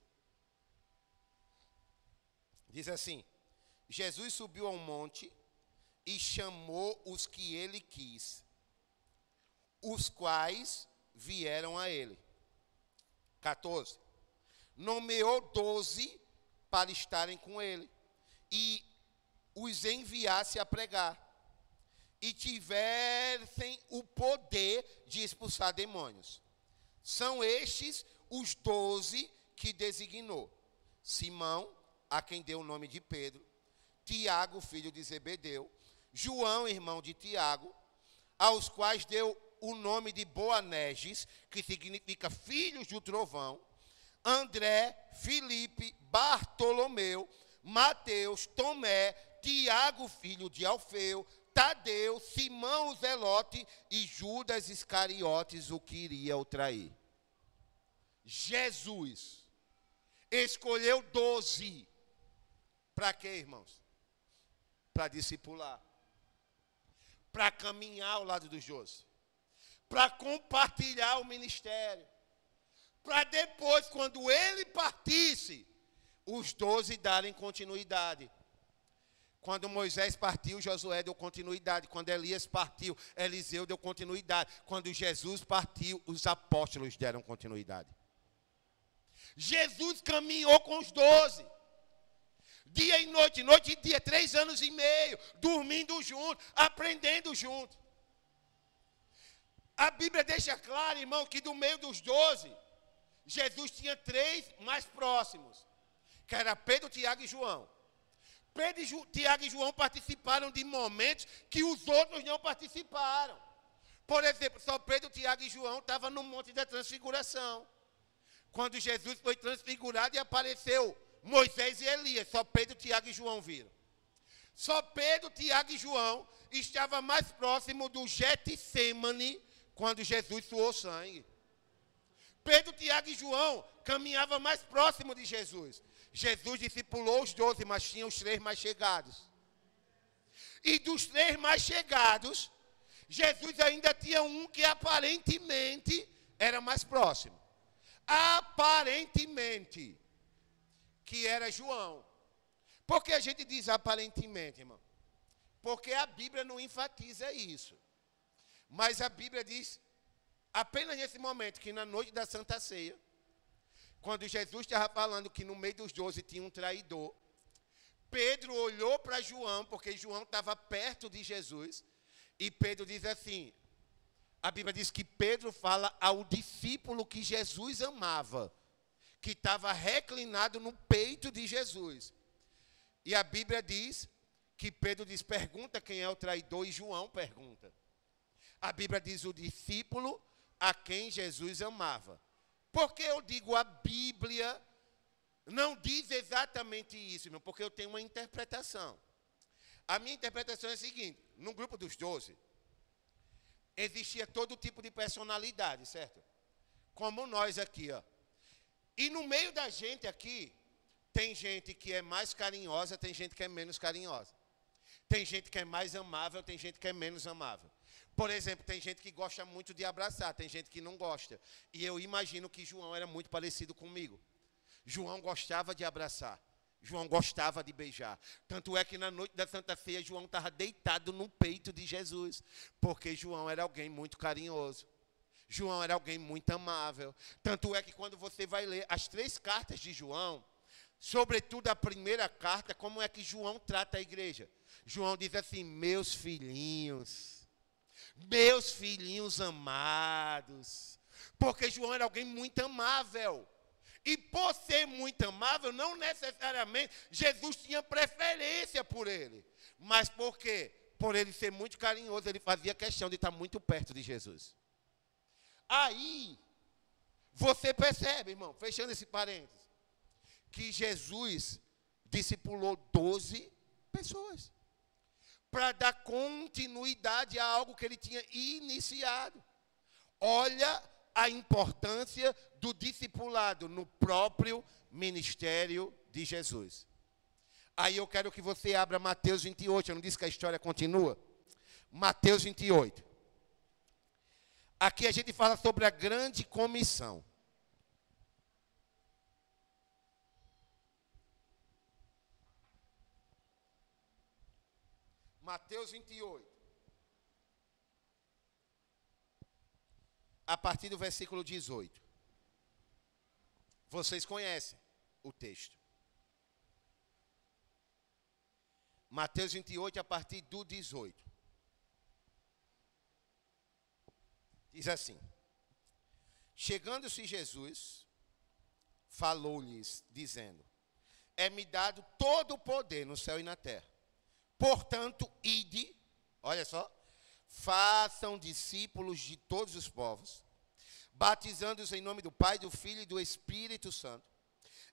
Diz assim: Jesus subiu ao monte e chamou os que ele quis, os quais vieram a ele. 14. Nomeou 12 para estarem com ele, e os enviasse a pregar, e tivessem o poder de expulsar demônios. São estes os 12 que designou: Simão, a quem deu o nome de Pedro, Tiago, filho de Zebedeu, João, irmão de Tiago, aos quais deu o nome de Boanerges, que significa filhos do trovão, André, Filipe, Bartolomeu, Mateus, Tomé, Tiago, filho de Alfeu, Tadeu, Simão o Zelote e Judas Iscariotes, o que iria o trair. Jesus escolheu 12. Para quê, irmãos? Para discipular. Para caminhar ao lado dos 12. Para compartilhar o ministério. Para depois, quando ele partisse, os 12 darem continuidade. Quando Moisés partiu, Josué deu continuidade. Quando Elias partiu, Eliseu deu continuidade. Quando Jesus partiu, os apóstolos deram continuidade. Jesus caminhou com os 12. Dia e noite, noite e dia, 3 anos e meio, dormindo junto, aprendendo junto. A Bíblia deixa claro, irmão, que do meio dos 12, Jesus tinha 3 mais próximos, que era Pedro, Tiago e João. Pedro, Tiago e João participaram de momentos que os outros não participaram. Por exemplo, só Pedro, Tiago e João estavam no Monte da Transfiguração. Quando Jesus foi transfigurado e apareceu Moisés e Elias, só Pedro, Tiago e João viram. Só Pedro, Tiago e João estavam mais próximos do Getsemane, quando Jesus suou sangue. Pedro, Tiago e João caminhavam mais próximo de Jesus. Jesus discipulou os 12, mas tinha os 3 mais chegados. E dos 3 mais chegados, Jesus ainda tinha um que aparentemente era mais próximo. Aparentemente, que era João. Por que a gente diz aparentemente, irmão? Porque a Bíblia não enfatiza isso. Mas a Bíblia diz, apenas nesse momento, que na noite da Santa Ceia, quando Jesus estava falando que no meio dos 12 tinha um traidor, Pedro olhou para João, porque João estava perto de Jesus, e Pedro diz assim, a Bíblia diz que Pedro fala ao discípulo que Jesus amava, que estava reclinado no peito de Jesus. E a Bíblia diz que Pedro diz, pergunta quem é o traidor, e João pergunta. A Bíblia diz o discípulo a quem Jesus amava. Por que eu digo a Bíblia não diz exatamente isso, irmão? Porque eu tenho uma interpretação. A minha interpretação é a seguinte, no grupo dos 12, existia todo tipo de personalidade, certo? Como nós aqui, ó. E no meio da gente aqui, tem gente que é mais carinhosa, tem gente que é menos carinhosa. Tem gente que é mais amável, tem gente que é menos amável. Por exemplo, tem gente que gosta muito de abraçar, tem gente que não gosta. E eu imagino que João era muito parecido comigo. João gostava de abraçar. João gostava de beijar. Tanto é que na noite da Santa Ceia, João estava deitado no peito de Jesus. Porque João era alguém muito carinhoso. João era alguém muito amável. Tanto é que quando você vai ler as 3 cartas de João, sobretudo a primeira carta, como é que João trata a igreja? João diz assim, meus filhinhos amados. Porque João era alguém muito amável. E por ser muito amável, não necessariamente Jesus tinha preferência por ele. Mas por quê? Por ele ser muito carinhoso, ele fazia questão de estar muito perto de Jesus. Aí, você percebe, irmão, fechando esse parênteses, que Jesus discipulou 12 pessoas para dar continuidade a algo que ele tinha iniciado. Olha a importância do discipulado no próprio ministério de Jesus. Aí eu quero que você abra Mateus 28, eu não disse que a história continua? Mateus 28. Aqui a gente fala sobre a grande comissão. Mateus 28. A partir do versículo 18. Vocês conhecem o texto. Mateus 28, a partir do 18. Diz assim: chegando-se Jesus, falou-lhes, dizendo: é-me dado todo o poder no céu e na terra. Portanto, ide, olha só, façam discípulos de todos os povos, batizando-os em nome do Pai, do Filho e do Espírito Santo,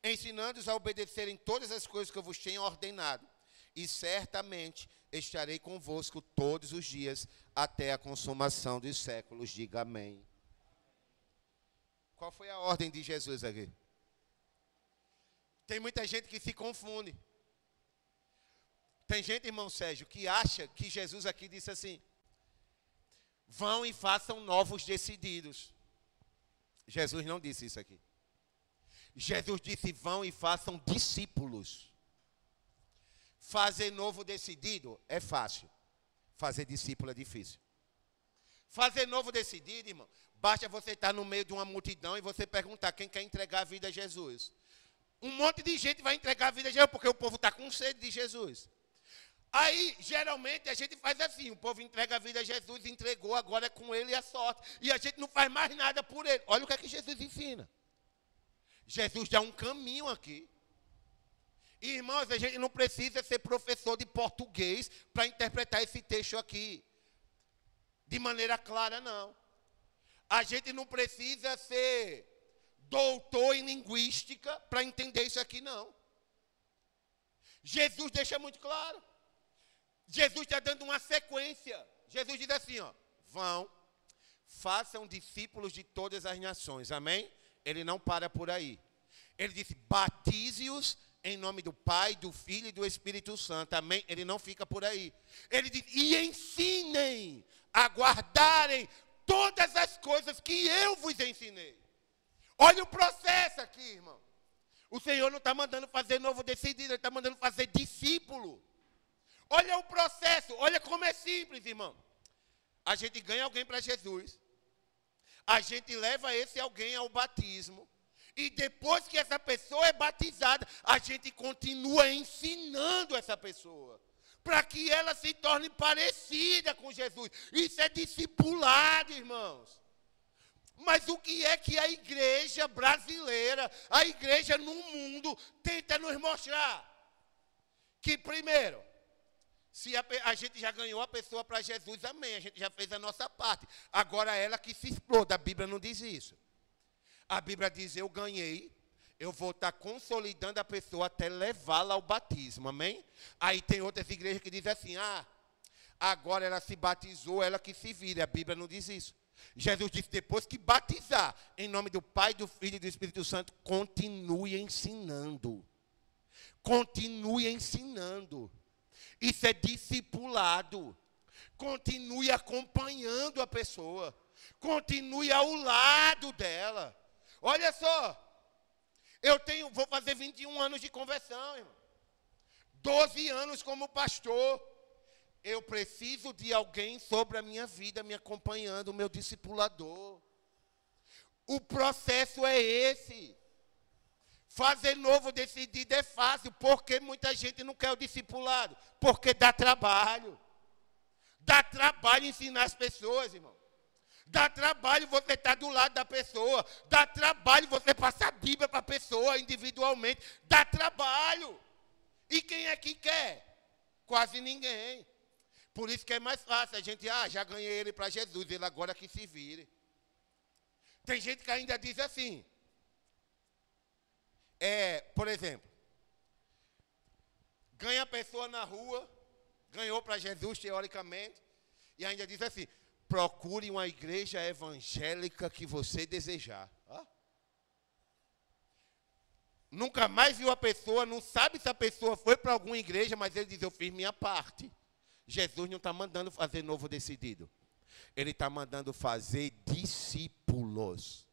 ensinando-os a obedecerem todas as coisas que eu vos tenho ordenado, e certamente estarei convosco todos os dias, até a consumação dos séculos. Diga amém. Qual foi a ordem de Jesus aqui? Tem muita gente que se confunde. Tem gente, irmão Sérgio, que acha que Jesus aqui disse assim: vão e façam novos decididos. Jesus não disse isso aqui. Jesus disse: vão e façam discípulos. Fazer novo decidido é fácil. Fazer discípulo é difícil. Fazer novo decidido, irmão, basta você estar no meio de uma multidão e você perguntar quem quer entregar a vida a Jesus. Um monte de gente vai entregar a vida a Jesus, porque o povo está com sede de Jesus. Aí, geralmente, a gente faz assim, o povo entrega a vida a Jesus, entregou, agora é com ele a sorte. E a gente não faz mais nada por ele. Olha o que é que Jesus ensina. Jesus dá um caminho aqui. E, irmãos, a gente não precisa ser professor de português para interpretar esse texto aqui de maneira clara, não. A gente não precisa ser doutor em linguística para entender isso aqui, não. Jesus deixa muito claro. Jesus está dando uma sequência. Jesus diz assim, ó: vão, façam discípulos de todas as nações. Amém? Ele não para por aí. Ele disse: batize-os em nome do Pai, do Filho e do Espírito Santo. Amém? Ele não fica por aí. Ele diz, e ensinem a guardarem todas as coisas que eu vos ensinei. Olha o processo aqui, irmão. O Senhor não está mandando fazer novo decidido, Ele está mandando fazer discípulo. Olha o processo, olha como é simples, irmão. A gente ganha alguém para Jesus. A gente leva esse alguém ao batismo. E depois que essa pessoa é batizada, a gente continua ensinando essa pessoa. Para que ela se torne parecida com Jesus. Isso é discipulado, irmãos. Mas o que é que a igreja brasileira, a igreja no mundo, tenta nos mostrar? Que primeiro, se a gente já ganhou a pessoa para Jesus, amém, a gente já fez a nossa parte. Agora ela que se exploda, a Bíblia não diz isso. A Bíblia diz, eu ganhei, eu vou estar consolidando a pessoa até levá-la ao batismo, amém? Aí tem outras igrejas que dizem assim, agora ela se batizou, ela que se vira. A Bíblia não diz isso. Jesus disse, depois que batizar, em nome do Pai, do Filho e do Espírito Santo, continue ensinando. Continue ensinando. Isso é discipulado. Continue acompanhando a pessoa. Continue ao lado dela. Olha só, vou fazer 21 anos de conversão, irmão. 12 anos como pastor. Eu preciso de alguém sobre a minha vida, me acompanhando, o meu discipulador. O processo é esse. Fazer novo decidido é fácil, porque muita gente não quer o discipulado. Porque dá trabalho. Dá trabalho ensinar as pessoas, irmão. Dá trabalho você estar do lado da pessoa. Dá trabalho você passar a Bíblia para a pessoa individualmente. Dá trabalho. E quem é que quer? Quase ninguém. Por isso que é mais fácil. A gente, já ganhei ele para Jesus, ele agora que se vire. Tem gente que ainda diz assim. Por exemplo, ganha a pessoa na rua, ganhou para Jesus teoricamente, e ainda diz assim, procure uma igreja evangélica que você desejar. Nunca mais viu a pessoa, não sabe se a pessoa foi para alguma igreja, mas ele diz, eu fiz minha parte. Jesus não está mandando fazer novo decidido. Ele está mandando fazer discípulos.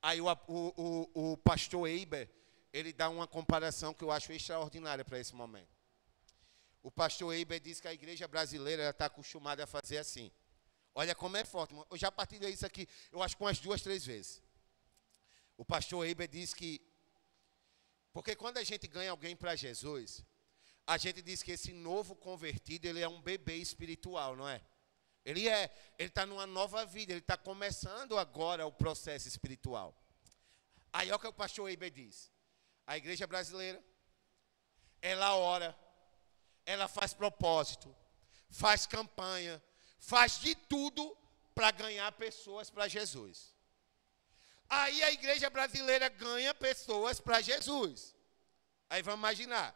Aí o pastor Eiber, ele dá uma comparação que eu acho extraordinária para esse momento. O pastor Eiber diz que a igreja brasileira está acostumada a fazer assim. Olha como é forte. Eu já partilhei isso aqui, eu acho que umas 2, 3 vezes. O pastor Eiber diz que, porque quando a gente ganha alguém para Jesus, a gente diz que esse novo convertido, ele é um bebê espiritual, não é? Ele está numa nova vida, ele está começando agora o processo espiritual. Aí olha o que o pastor Eiber diz. A igreja brasileira, ela ora, ela faz propósito, faz campanha, faz de tudo para ganhar pessoas para Jesus. Aí a igreja brasileira ganha pessoas para Jesus. Aí vamos imaginar,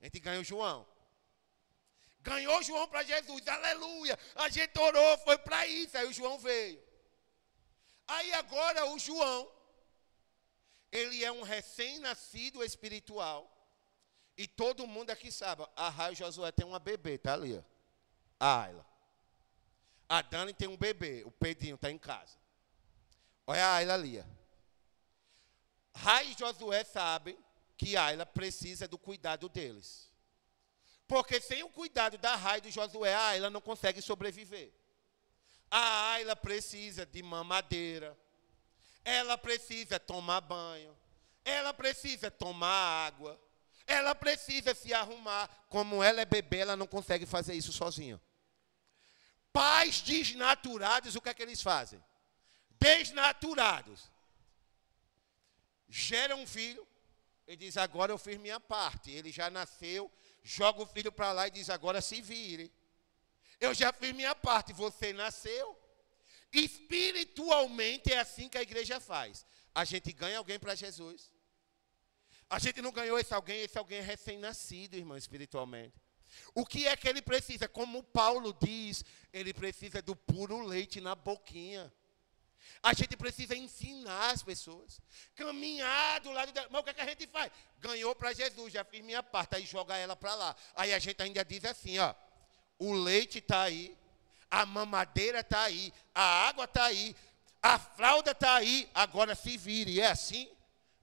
a gente ganha o João. Ganhou o João para Jesus, aleluia. A gente orou, foi para isso, aí o João veio. Aí agora o João, ele é um recém-nascido espiritual. E todo mundo aqui sabe, a Raio Josué tem uma bebê, tá ali, ó. A Ayla. A Dani tem um bebê, o Pedrinho está em casa. Olha a Ayla ali. Raio e Josué sabem que a Ayla precisa do cuidado deles. Porque sem o cuidado da Raio e do Josué, a Ayla não consegue sobreviver. A Ayla precisa de mamadeira. Ela precisa tomar banho. Ela precisa tomar água. Ela precisa se arrumar. Como ela é bebê, ela não consegue fazer isso sozinha. Pais desnaturados, o que é que eles fazem? Desnaturados. Gera um filho e diz, agora eu fiz minha parte. Ele já nasceu, joga o filho para lá e diz, agora se vire. Eu já fiz minha parte, você nasceu. Espiritualmente é assim que a igreja faz. A gente ganha alguém para Jesus. A gente não ganhou esse alguém é recém-nascido, irmão, espiritualmente. O que é que ele precisa? Como Paulo diz, ele precisa do puro leite na boquinha. A gente precisa ensinar as pessoas. Caminhar do lado dela. Mas o que é que a gente faz? Ganhou para Jesus, já fiz minha parte. Aí joga ela para lá. Aí a gente ainda diz assim, ó. O leite está aí. A mamadeira está aí. A água está aí. A fralda está aí. Agora se vire. É assim?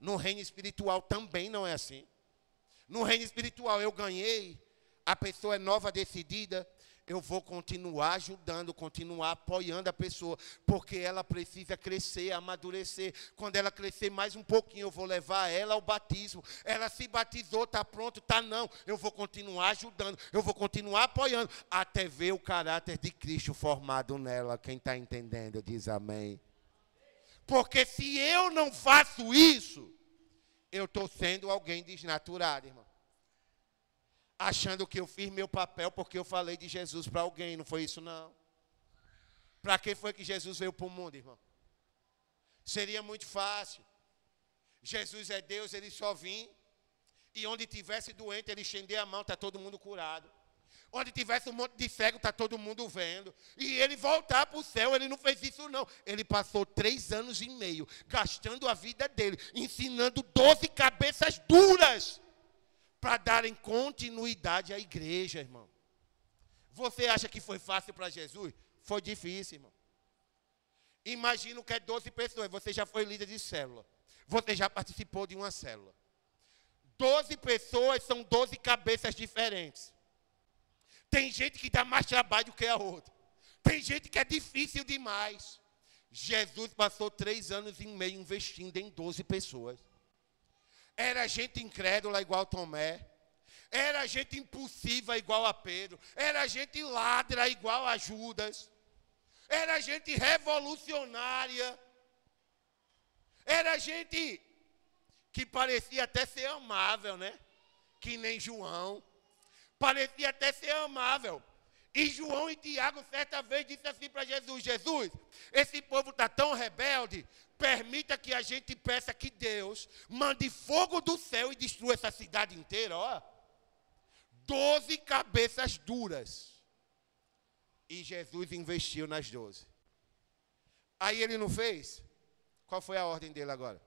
No reino espiritual também não é assim. No reino espiritual eu ganhei. A pessoa é nova, decidida. Eu vou continuar ajudando, continuar apoiando a pessoa, porque ela precisa crescer, amadurecer. Quando ela crescer mais um pouquinho, eu vou levar ela ao batismo. Ela se batizou, está pronto, está não. Eu vou continuar ajudando, eu vou continuar apoiando, até ver o caráter de Cristo formado nela. Quem está entendendo, diz amém. Porque se eu não faço isso, eu estou sendo alguém desnaturado, irmão. Achando que eu fiz meu papel porque eu falei de Jesus para alguém. Não foi isso, não. Para que foi que Jesus veio para o mundo, irmão? Seria muito fácil. Jesus é Deus, ele só vinha. E onde tivesse doente, ele estender a mão, está todo mundo curado. Onde tivesse um monte de cego, está todo mundo vendo. E ele voltar para o céu, ele não fez isso não. Ele passou 3 anos e meio, gastando a vida dele, ensinando 12 cabeças duras, para darem continuidade à igreja, irmão. Você acha que foi fácil para Jesus? Foi difícil, irmão. Imagina que é 12 pessoas. Você já foi líder de célula. Você já participou de uma célula. 12 pessoas são 12 cabeças diferentes. Tem gente que dá mais trabalho do que a outra. Tem gente que é difícil demais. Jesus passou 3 anos e meio investindo em 12 pessoas. Era gente incrédula igual Tomé. Era gente impulsiva igual a Pedro. Era gente ladra igual a Judas. Era gente revolucionária. Era gente que parecia até ser amável, né? Que nem João. Parecia até ser amável. E João e Tiago, certa vez, disse assim para Jesus: Jesus, esse povo está tão rebelde. Permita que a gente peça que Deus mande fogo do céu e destrua essa cidade inteira, ó. 12 cabeças duras. E Jesus investiu nas 12. Aí ele não fez? Qual foi a ordem dele agora?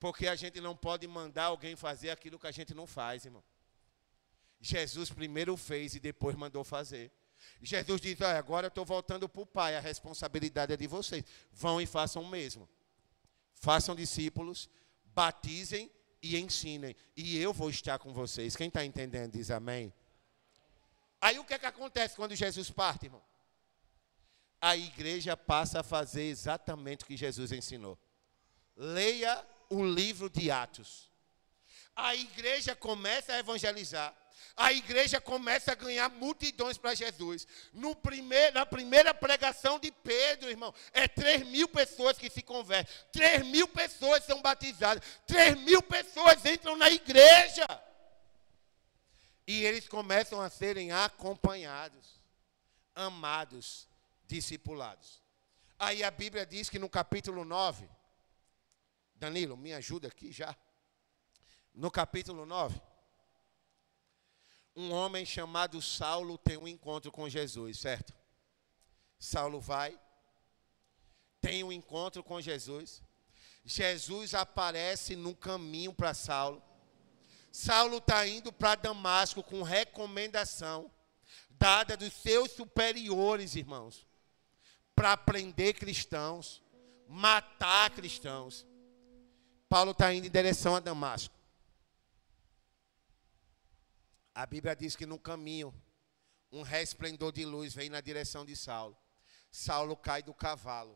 Porque a gente não pode mandar alguém fazer aquilo que a gente não faz, irmão. Jesus primeiro fez e depois mandou fazer. Jesus diz: olha, agora eu estou voltando para o Pai, a responsabilidade é de vocês. Vão e façam o mesmo. Façam discípulos, batizem e ensinem. E eu vou estar com vocês. Quem está entendendo diz amém. Aí o que é que acontece quando Jesus parte, irmão? A igreja passa a fazer exatamente o que Jesus ensinou. Leia o livro de Atos. A igreja começa a evangelizar. A igreja começa a ganhar multidões para Jesus. Na primeira pregação de Pedro, irmão, é 3.000 pessoas que se convertem. 3.000 pessoas são batizadas. 3.000 pessoas entram na igreja. E eles começam a serem acompanhados, amados, discipulados. Aí a Bíblia diz que no capítulo 9, Danilo, me ajuda aqui já. No capítulo 9, um homem chamado Saulo tem um encontro com Jesus, certo? Saulo vai, tem um encontro com Jesus. Jesus aparece no caminho para Saulo. Saulo está indo para Damasco com recomendação dada dos seus superiores, irmãos, para prender cristãos, matar cristãos. Paulo está indo em direção a Damasco. A Bíblia diz que no caminho, um resplendor de luz vem na direção de Saulo. Saulo cai do cavalo.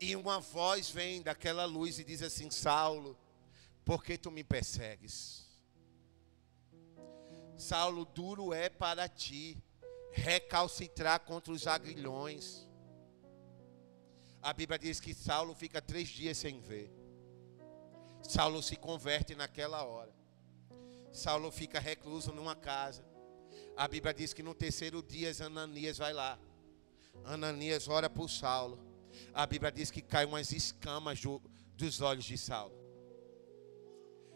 E uma voz vem daquela luz e diz assim: Saulo, por que tu me persegues? Saulo, duro é para ti recalcitrar contra os aguilhões. A Bíblia diz que Saulo fica 3 dias sem ver. Saulo se converte naquela hora. Saulo fica recluso numa casa. A Bíblia diz que no 3º dia Ananias vai lá. Ananias ora por Saulo. A Bíblia diz que cai umas escamas dos olhos de Saulo.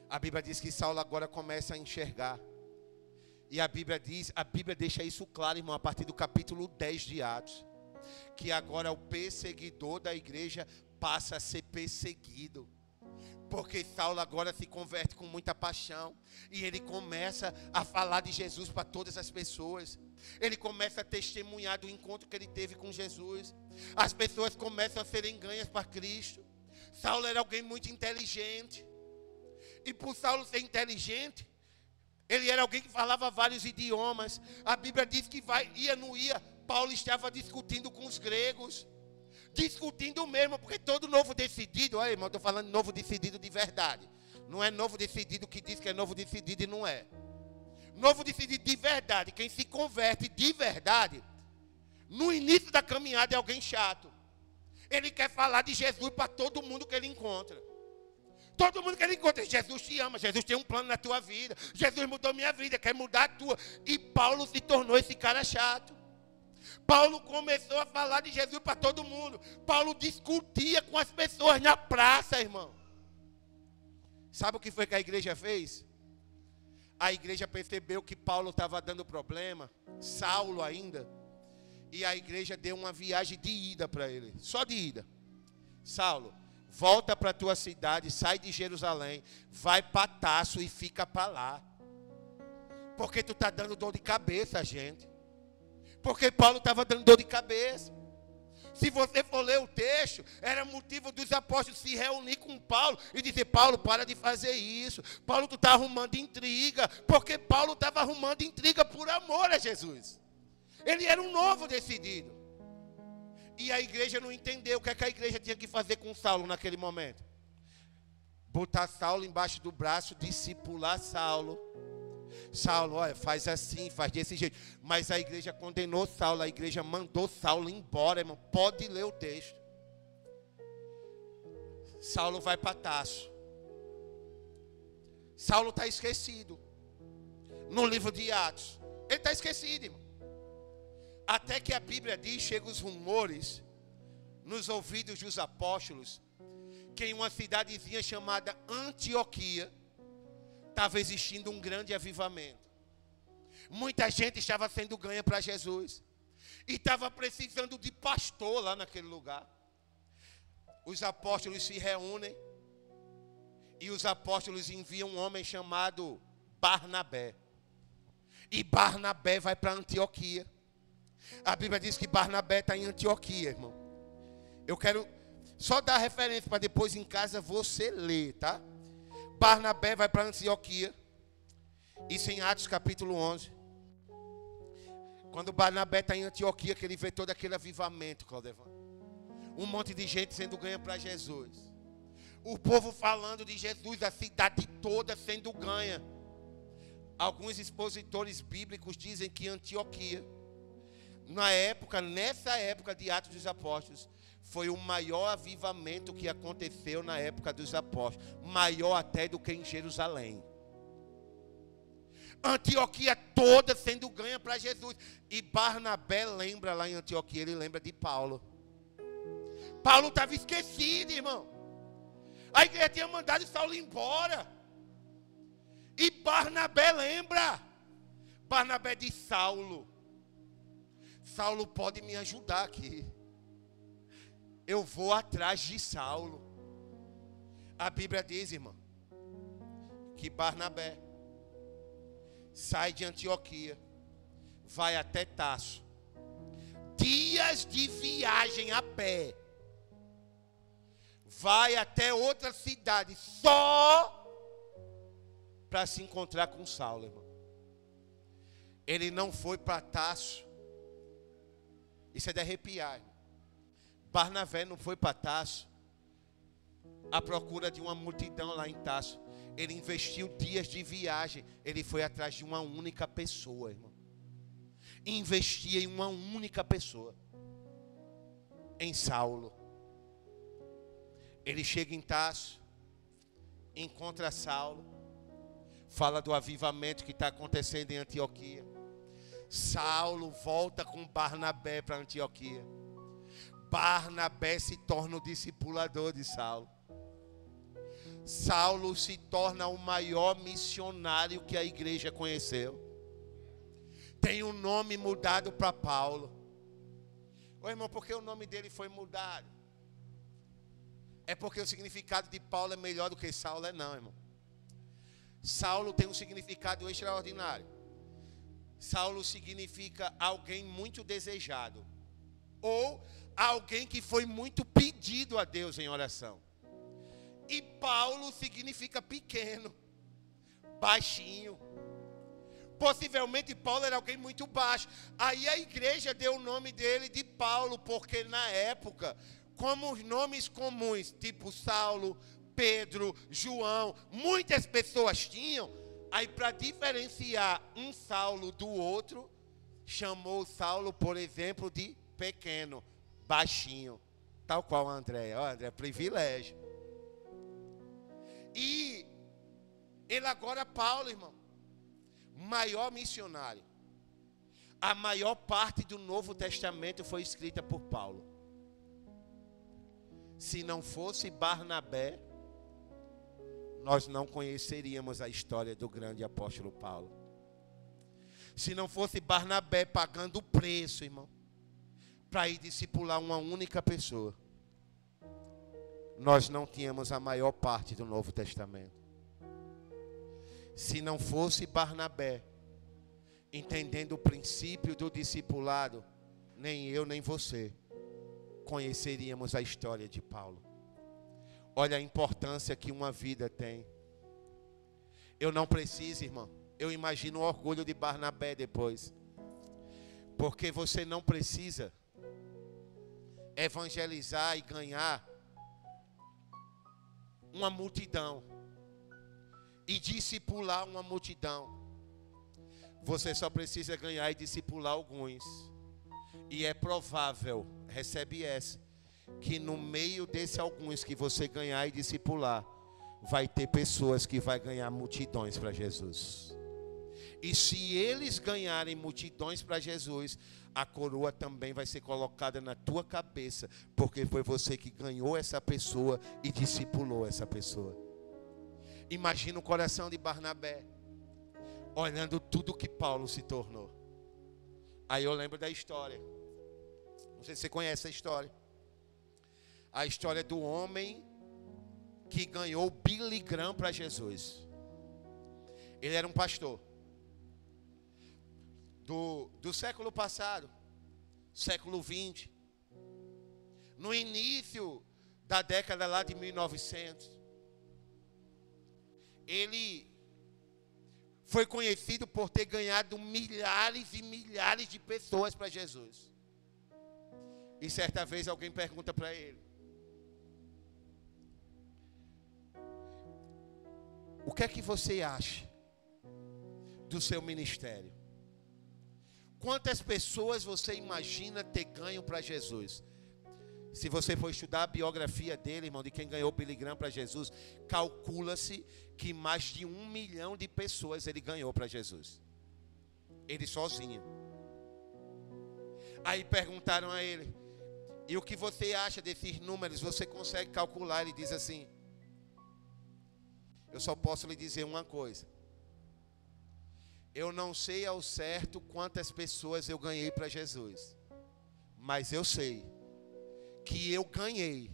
A Bíblia diz que Saulo agora começa a enxergar. E a Bíblia deixa isso claro, irmão, a partir do capítulo 10 de Atos, que agora o perseguidor da igreja passa a ser perseguido. Porque Saulo agora se converte com muita paixão. E ele começa a falar de Jesus para todas as pessoas. Ele começa a testemunhar do encontro que ele teve com Jesus. As pessoas começam a serem ganhas para Cristo. Saulo era alguém muito inteligente. E por Saulo ser inteligente, ele era alguém que falava vários idiomas. A Bíblia diz que não ia. Paulo estava discutindo com os gregos. Discutindo mesmo, porque todo novo decidido, olha irmão, estou falando novo decidido de verdade. Não é novo decidido que diz que é novo decidido e não é. Novo decidido de verdade, quem se converte de verdade, no início da caminhada é alguém chato. Ele quer falar de Jesus para todo mundo que ele encontra. Todo mundo que ele encontra, Jesus te ama, Jesus tem um plano na tua vida. Jesus mudou minha vida, quer mudar a tua. E Paulo se tornou esse cara chato. Paulo começou a falar de Jesus para todo mundo. Paulo discutia com as pessoas na praça, irmão. Sabe o que foi que a igreja fez? A igreja percebeu que Paulo estava dando problema, Saulo ainda, e a igreja deu uma viagem de ida para ele, só de ida. Saulo, volta para a tua cidade, sai de Jerusalém, vai para Tarso e fica para lá. Porque tu está dando dor de cabeça, gente. Porque Paulo estava dando dor de cabeça. Se você for ler o texto, era motivo dos apóstolos se reunir com Paulo e dizer: Paulo, para de fazer isso. Paulo, tu está arrumando intriga. Porque Paulo estava arrumando intriga por amor a Jesus. Ele era um novo decidido. E a igreja não entendeu o que é que a igreja tinha que fazer com Saulo naquele momento. Botar Saulo embaixo do braço, discipular Saulo. Saulo, olha, faz assim, faz desse jeito. Mas a igreja condenou Saulo, a igreja mandou Saulo embora, irmão. Pode ler o texto. Saulo vai para Tarso. Saulo está esquecido. No livro de Atos. Ele está esquecido, irmão. Até que a Bíblia diz, chegam os rumores nos ouvidos dos apóstolos, que em uma cidadezinha chamada Antioquia, estava existindo um grande avivamento. Muita gente estava sendo ganha para Jesus. E estava precisando de pastor lá naquele lugar. Os apóstolos se reúnem. E os apóstolos enviam um homem chamado Barnabé. E Barnabé vai para Antioquia. A Bíblia diz que Barnabé está em Antioquia, irmão. Eu quero só dar referência para depois em casa você ler, tá? Barnabé vai para Antioquia. Isso em Atos capítulo 11. Quando Barnabé está em Antioquia, que ele vê todo aquele avivamento, Claudevan. Um monte de gente sendo ganha para Jesus. O povo falando de Jesus, a cidade toda sendo ganha. Alguns expositores bíblicos dizem que Antioquia, nessa época de Atos dos Apóstolos, foi o maior avivamento que aconteceu na época dos apóstolos. Maior até do que em Jerusalém. Antioquia toda sendo ganha para Jesus. E Barnabé lembra lá em Antioquia, ele lembra de Paulo. Paulo estava esquecido, irmão. A igreja tinha mandado Saulo embora. E Barnabé lembra. Barnabé diz: Saulo pode me ajudar aqui. Eu vou atrás de Saulo. A Bíblia diz, irmão, que Barnabé sai de Antioquia, vai até Tarso. Dias de viagem a pé. Vai até outra cidade só para se encontrar com Saulo, irmão. Ele não foi para Tarso. Isso é de arrepiar, irmão. Barnabé não foi para Tarso à procura de uma multidão lá em Tarso. Ele investiu dias de viagem. Ele foi atrás de uma única pessoa, irmão. Investia em uma única pessoa. Em Saulo. Ele chega em Tarso, encontra Saulo, fala do avivamento que está acontecendo em Antioquia. Saulo volta com Barnabé para Antioquia. Barnabé se torna o discipulador de Saulo. Saulo se torna o maior missionário que a igreja conheceu. Tem o nome mudado para Paulo. Ô irmão, porque o nome dele foi mudado? É porque o significado de Paulo é melhor do que Saulo? É não, irmão. Saulo tem um significado extraordinário. Saulo significa alguém muito desejado, ou alguém que foi muito pedido a Deus em oração. E Paulo significa pequeno, baixinho. Possivelmente Paulo era alguém muito baixo. Aí a igreja deu o nome dele de Paulo, porque na época, como os nomes comuns, tipo Saulo, Pedro, João, muitas pessoas tinham, aí para diferenciar um Saulo do outro, chamou Saulo, por exemplo, de pequeno, baixinho. Tal qual a Andréia. Ó, André, privilégio. E ele agora, Paulo, irmão, maior missionário. A maior parte do Novo Testamento foi escrita por Paulo. Se não fosse Barnabé, nós não conheceríamos a história do grande apóstolo Paulo. Se não fosse Barnabé pagando o preço, irmão, para ir discipular uma única pessoa, nós não tínhamos a maior parte do Novo Testamento. Se não fosse Barnabé entendendo o princípio do discipulado, nem eu nem você conheceríamos a história de Paulo. Olha a importância que uma vida tem. Eu não preciso, irmão. Eu imagino o orgulho de Barnabé depois. Porque você não precisa evangelizar e ganhar uma multidão e discipular uma multidão. Você só precisa ganhar e discipular alguns. E é provável, recebe essa, que no meio desse alguns que você ganhar e discipular, vai ter pessoas que vai ganhar multidões para Jesus. E se eles ganharem multidões para Jesus, a coroa também vai ser colocada na tua cabeça, porque foi você que ganhou essa pessoa e discipulou essa pessoa. Imagina o coração de Barnabé, olhando tudo que Paulo se tornou. Aí eu lembro da história. Não sei se você conhece a história. A história do homem que ganhou Billy Graham para Jesus. Ele era um pastor do século passado, século 20. No início da década lá de 1900. Ele foi conhecido por ter ganhado milhares e milhares de pessoas para Jesus. E certa vez alguém pergunta para ele: o que é que você acha do seu ministério? Quantas pessoas você imagina ter ganho para Jesus? Se você for estudar a biografia dele, irmão, de quem ganhou o Billy Graham para Jesus, calcula-se que mais de 1 milhão de pessoas ele ganhou para Jesus. Ele sozinho. Aí perguntaram a ele: e o que você acha desses números? Você consegue calcular? Ele diz assim: eu só posso lhe dizer uma coisa. Eu não sei ao certo quantas pessoas eu ganhei para Jesus, mas eu sei que eu ganhei,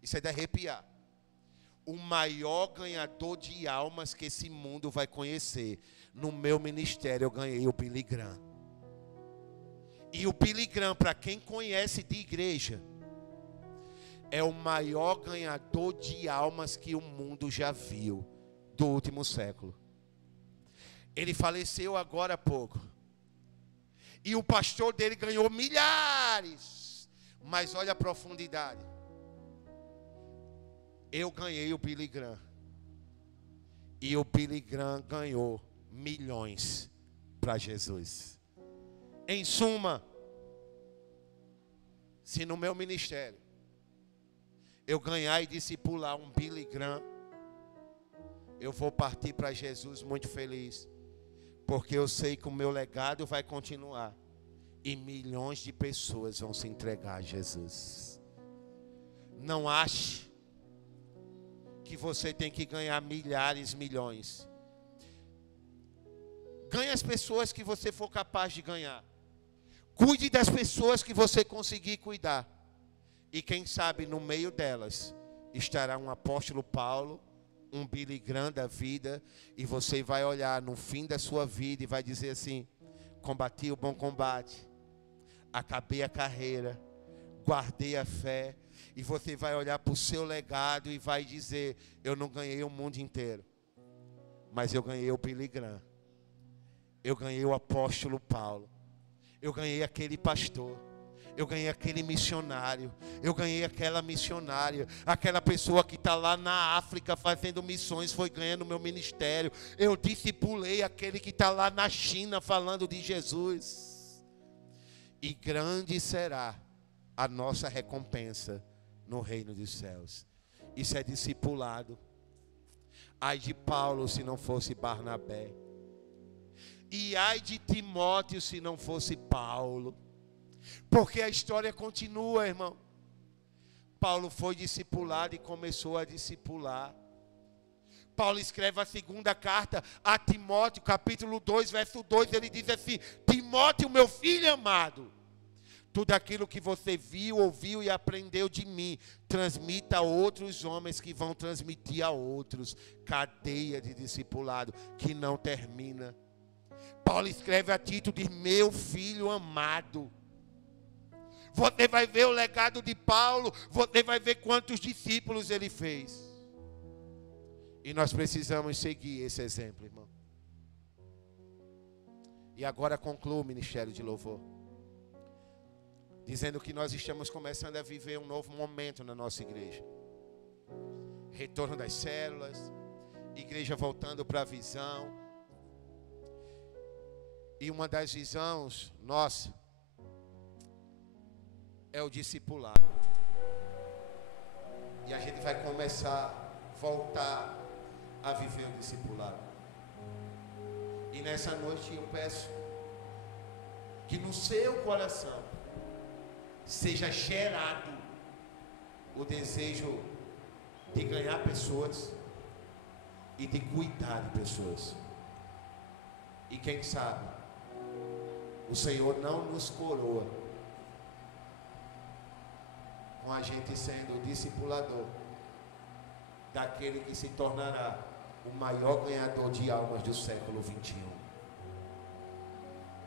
isso é de arrepiar, o maior ganhador de almas que esse mundo vai conhecer. No meu ministério eu ganhei o Billy Graham. E o Billy Graham, para quem conhece de igreja, é o maior ganhador de almas que o mundo já viu do último século. Ele faleceu agora há pouco. E o pastor dele ganhou milhares. Mas olha a profundidade. Eu ganhei o Billy Graham. E o Billy Graham ganhou milhões para Jesus. Em suma, se no meu ministério eu ganhar e discipular um Billy Graham, eu vou partir para Jesus muito feliz. Porque eu sei que o meu legado vai continuar. E milhões de pessoas vão se entregar a Jesus. Não ache que você tem que ganhar milhares, milhões. Ganhe as pessoas que você for capaz de ganhar. Cuide das pessoas que você conseguir cuidar. E quem sabe no meio delas estará um apóstolo Paulo, um Billy Graham da vida, e você vai olhar no fim da sua vida e vai dizer assim: combati o bom combate, acabei a carreira, guardei a fé. E você vai olhar para o seu legado e vai dizer: eu não ganhei o mundo inteiro, mas eu ganhei o Billy Graham, eu ganhei o apóstolo Paulo, eu ganhei aquele pastor, eu ganhei aquele missionário, eu ganhei aquela missionária, aquela pessoa que está lá na África fazendo missões, foi ganhando o meu ministério. Eu discipulei aquele que está lá na China falando de Jesus. E grande será a nossa recompensa no reino dos céus. Isso é discipulado. Ai de Paulo se não fosse Barnabé. E ai de Timóteo se não fosse Paulo. Porque a história continua, irmão. Paulo foi discipulado e começou a discipular. Paulo escreve a segunda carta a Timóteo, capítulo 2, verso 2, ele diz assim: Timóteo, meu filho amado, tudo aquilo que você viu, ouviu e aprendeu de mim, transmita a outros homens que vão transmitir a outros. Cadeia de discipulado que não termina. Paulo escreve a Tito, diz: meu filho amado. Você vai ver o legado de Paulo, você vai ver quantos discípulos ele fez. E nós precisamos seguir esse exemplo, irmão. E agora concluo o ministério de louvor, dizendo que nós estamos começando a viver um novo momento na nossa igreja. Retorno das células, igreja voltando para a visão. E uma das visões nossa é o discipulado. E a gente vai começar a voltar a viver o discipulado. E nessa noite eu peço que no seu coração seja gerado o desejo de ganhar pessoas e de cuidar de pessoas. E quem sabe o Senhor não nos coroa com a gente sendo o discipulador daquele que se tornará o maior ganhador de almas do século 21.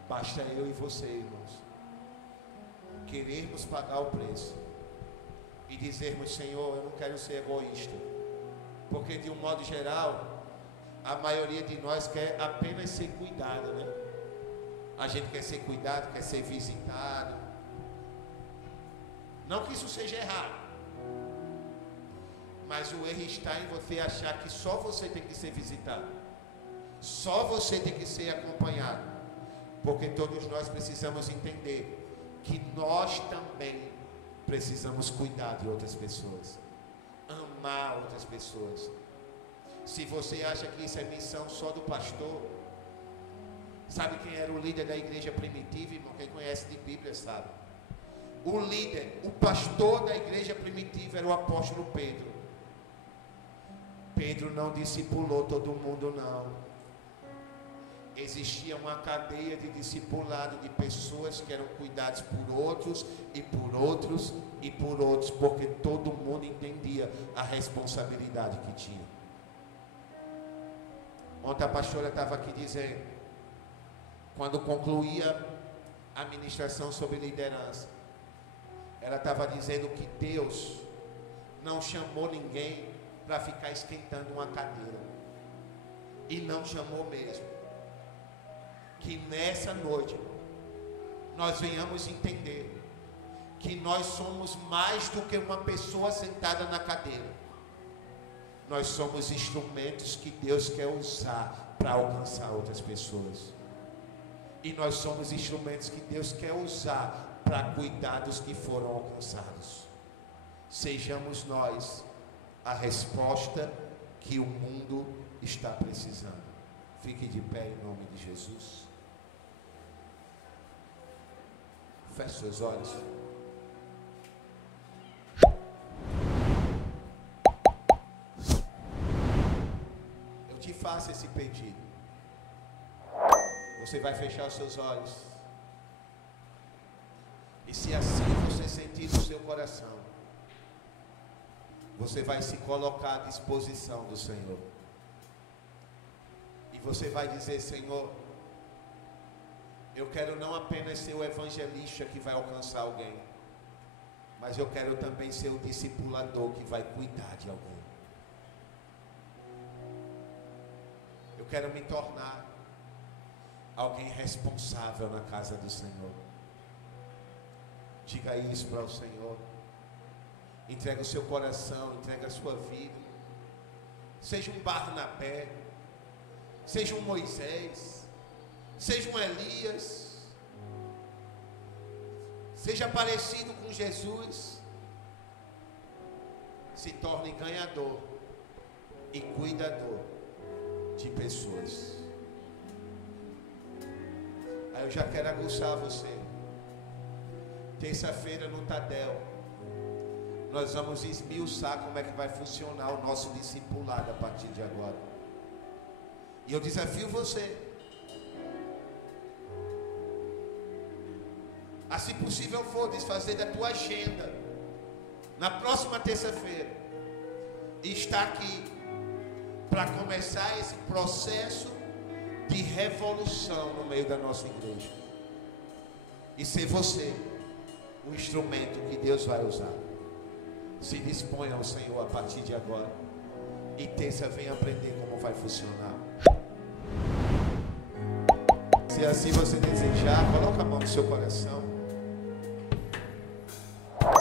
Basta eu e você, irmãos, querermos pagar o preço e dizermos: Senhor, eu não quero ser egoísta, porque de um modo geral a maioria de nós quer apenas ser cuidado, né? A gente quer ser cuidado, quer ser visitado. Não que isso seja errado, mas o erro está em você achar que só você tem que ser visitado, só você tem que ser acompanhado, porque todos nós precisamos entender que nós também precisamos cuidar de outras pessoas, amar outras pessoas. Se você acha que isso é missão só do pastor, sabe quem era o líder da igreja primitiva, irmão? Quem conhece de Bíblia sabe. O líder, o pastor da igreja primitiva era o apóstolo Pedro. Pedro não discipulou todo mundo, não. Existia uma cadeia de discipulado de pessoas que eram cuidadas por outros e por outros e por outros, porque todo mundo entendia a responsabilidade que tinha. Ontem a pastora estava aqui dizendo, quando concluía a ministração sobre liderança, ela estava dizendo que Deus não chamou ninguém para ficar esquentando uma cadeira. E não chamou mesmo. Que nessa noite nós venhamos entender que nós somos mais do que uma pessoa sentada na cadeira. Nós somos instrumentos que Deus quer usar para alcançar outras pessoas. E nós somos instrumentos que Deus quer usar para cuidar dos que foram alcançados. Sejamos nós a resposta que o mundo está precisando. Fique de pé em nome de Jesus. Feche seus olhos. Eu te faço esse pedido. Você vai fechar os seus olhos. E se assim você sentir no seu coração, você vai se colocar à disposição do Senhor. E você vai dizer: Senhor, eu quero não apenas ser o evangelista que vai alcançar alguém, mas eu quero também ser o discipulador que vai cuidar de alguém. Eu quero me tornar alguém responsável na casa do Senhor. Diga isso para o Senhor. Entrega o seu coração, entrega a sua vida. Seja um Barnabé, seja um Moisés, seja um Elias, seja parecido com Jesus. Se torne ganhador e cuidador de pessoas. Aí eu já quero aguçar você. Terça-feira no Tadel, nós vamos esmiuçar como é que vai funcionar o nosso discipulado a partir de agora. E eu desafio você a, se possível for, desfazer da tua agenda na próxima terça-feira e estar aqui para começar esse processo de revolução no meio da nossa igreja. E ser você o instrumento que Deus vai usar. Se disponha ao Senhor a partir de agora. E terça venha aprender como vai funcionar. Se assim você desejar, coloca a mão no seu coração.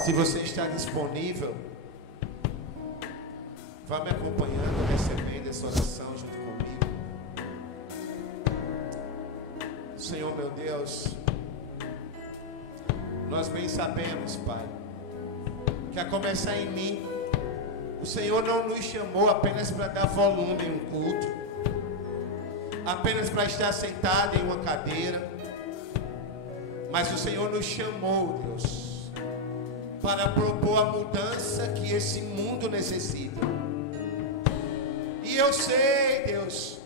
Se você está disponível, vá me acompanhando, recebendo essa oração junto comigo. Senhor meu Deus, nós bem sabemos, Pai, que a começar em mim, o Senhor não nos chamou apenas para dar volume em um culto, apenas para estar sentado em uma cadeira, mas o Senhor nos chamou, Deus, para propor a mudança que esse mundo necessita. E eu sei, Deus,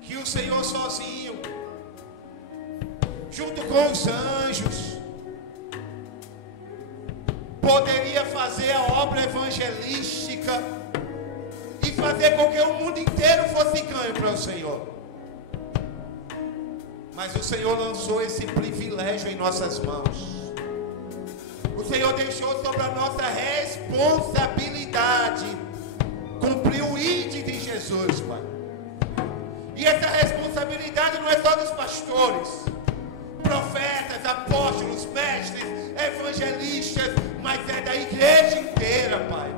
que o Senhor sozinho, junto com os anjos, poderia fazer a obra evangelística e fazer com que o mundo inteiro fosse ganho para o Senhor. Mas o Senhor lançou esse privilégio em nossas mãos. O Senhor deixou sobre a nossa responsabilidade cumprir o ID de Jesus, Pai. E essa responsabilidade não é só dos pastores, profetas, apóstolos, mestres, evangelistas, mas é da igreja inteira, Pai.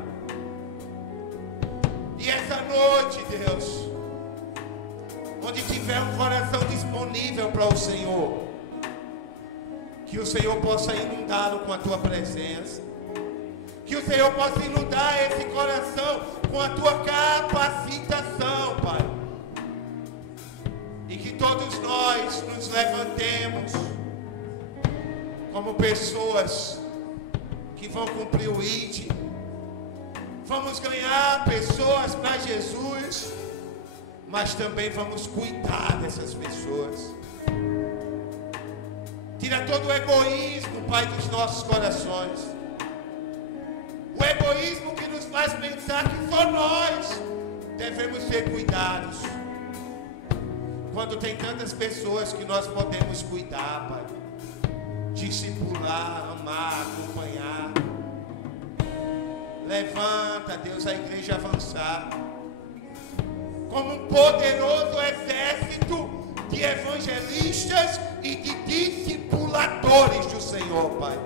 E essa noite, Deus, onde tiver um coração disponível para o Senhor, que o Senhor possa inundá-lo com a tua presença, que o Senhor possa inundar esse coração com a tua capacitação, Pai. E que todos nós nos levantemos como pessoas que vão cumprir o ID. Vamos ganhar pessoas para Jesus, mas também vamos cuidar dessas pessoas. Tira todo o egoísmo, Pai, dos nossos corações. O egoísmo que nos faz pensar que só nós devemos ser cuidados, quando tem tantas pessoas que nós podemos cuidar, Pai, discipular, amar, acompanhar. Levanta, Deus, a igreja avançar como um poderoso exército de evangelistas e de discipuladores do Senhor, Pai.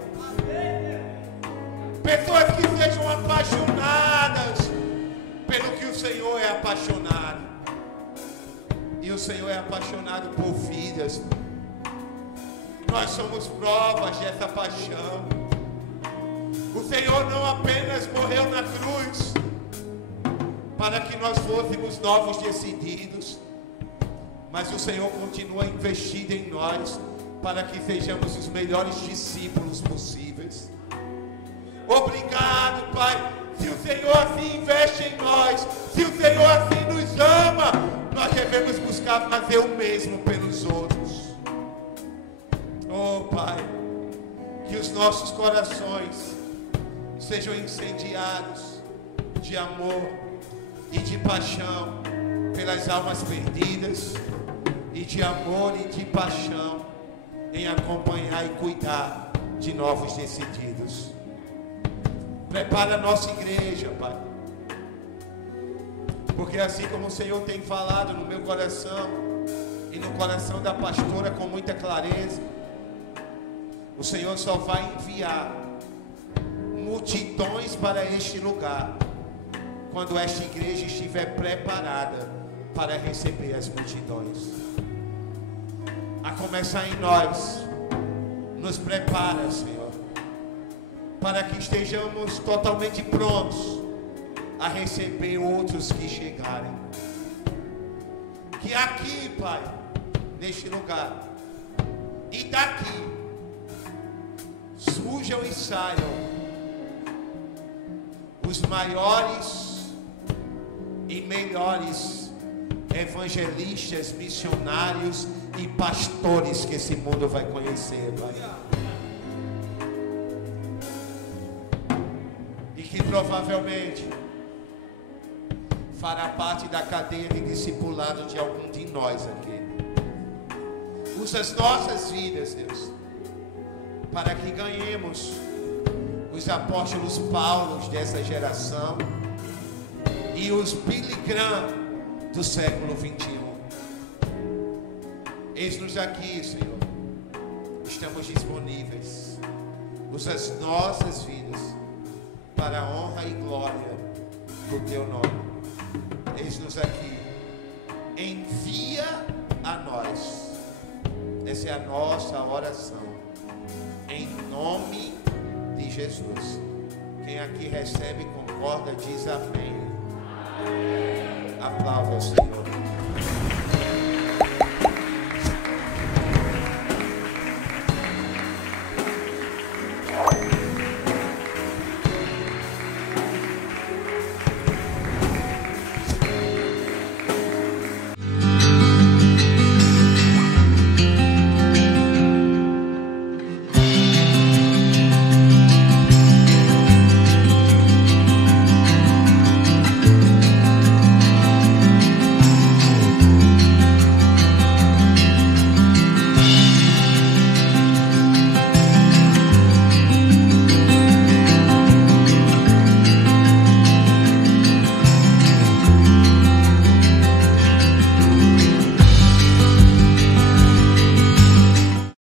Pessoas que sejam apaixonadas pelo que o Senhor é apaixonado. E o Senhor é apaixonado por vidas. Nós somos provas dessa paixão. O Senhor não apenas morreu na cruz para que nós fôssemos novos decididos, mas o Senhor continua investido em nós para que sejamos os melhores discípulos possíveis. Obrigado, Pai. Se o Senhor assim investe em nós, se o Senhor assim nos ama, nós devemos buscar fazer o mesmo pelos outros. Oh, Pai, nossos corações sejam incendiados de amor e de paixão pelas almas perdidas, e de amor e de paixão em acompanhar e cuidar de novos decididos. Prepara a nossa igreja, Pai, porque assim como o Senhor tem falado no meu coração e no coração da pastora com muita clareza, o Senhor só vai enviar multidões para este lugar quando esta igreja estiver preparada para receber as multidões. A começar em nós, nos prepara, Senhor, para que estejamos totalmente prontos a receber outros que chegarem. Que aqui, Pai, neste lugar, e daqui, surjam e saiam os maiores e melhores evangelistas, missionários e pastores que esse mundo vai conhecer, Pai. E que provavelmente fará parte da cadeia de discipulado de algum de nós aqui. Usa as nossas vidas, Deus, para que ganhemos os apóstolos Paulos dessa geração e os Billy Graham do século 21. Eis-nos aqui, Senhor. Estamos disponíveis. Usa as nossas vidas para a honra e glória do Teu nome. Eis-nos aqui. Envia a nós. Essa é a nossa oração. Em nome de Jesus. Quem aqui recebe, concorda, diz amém. Aplauda ao Senhor.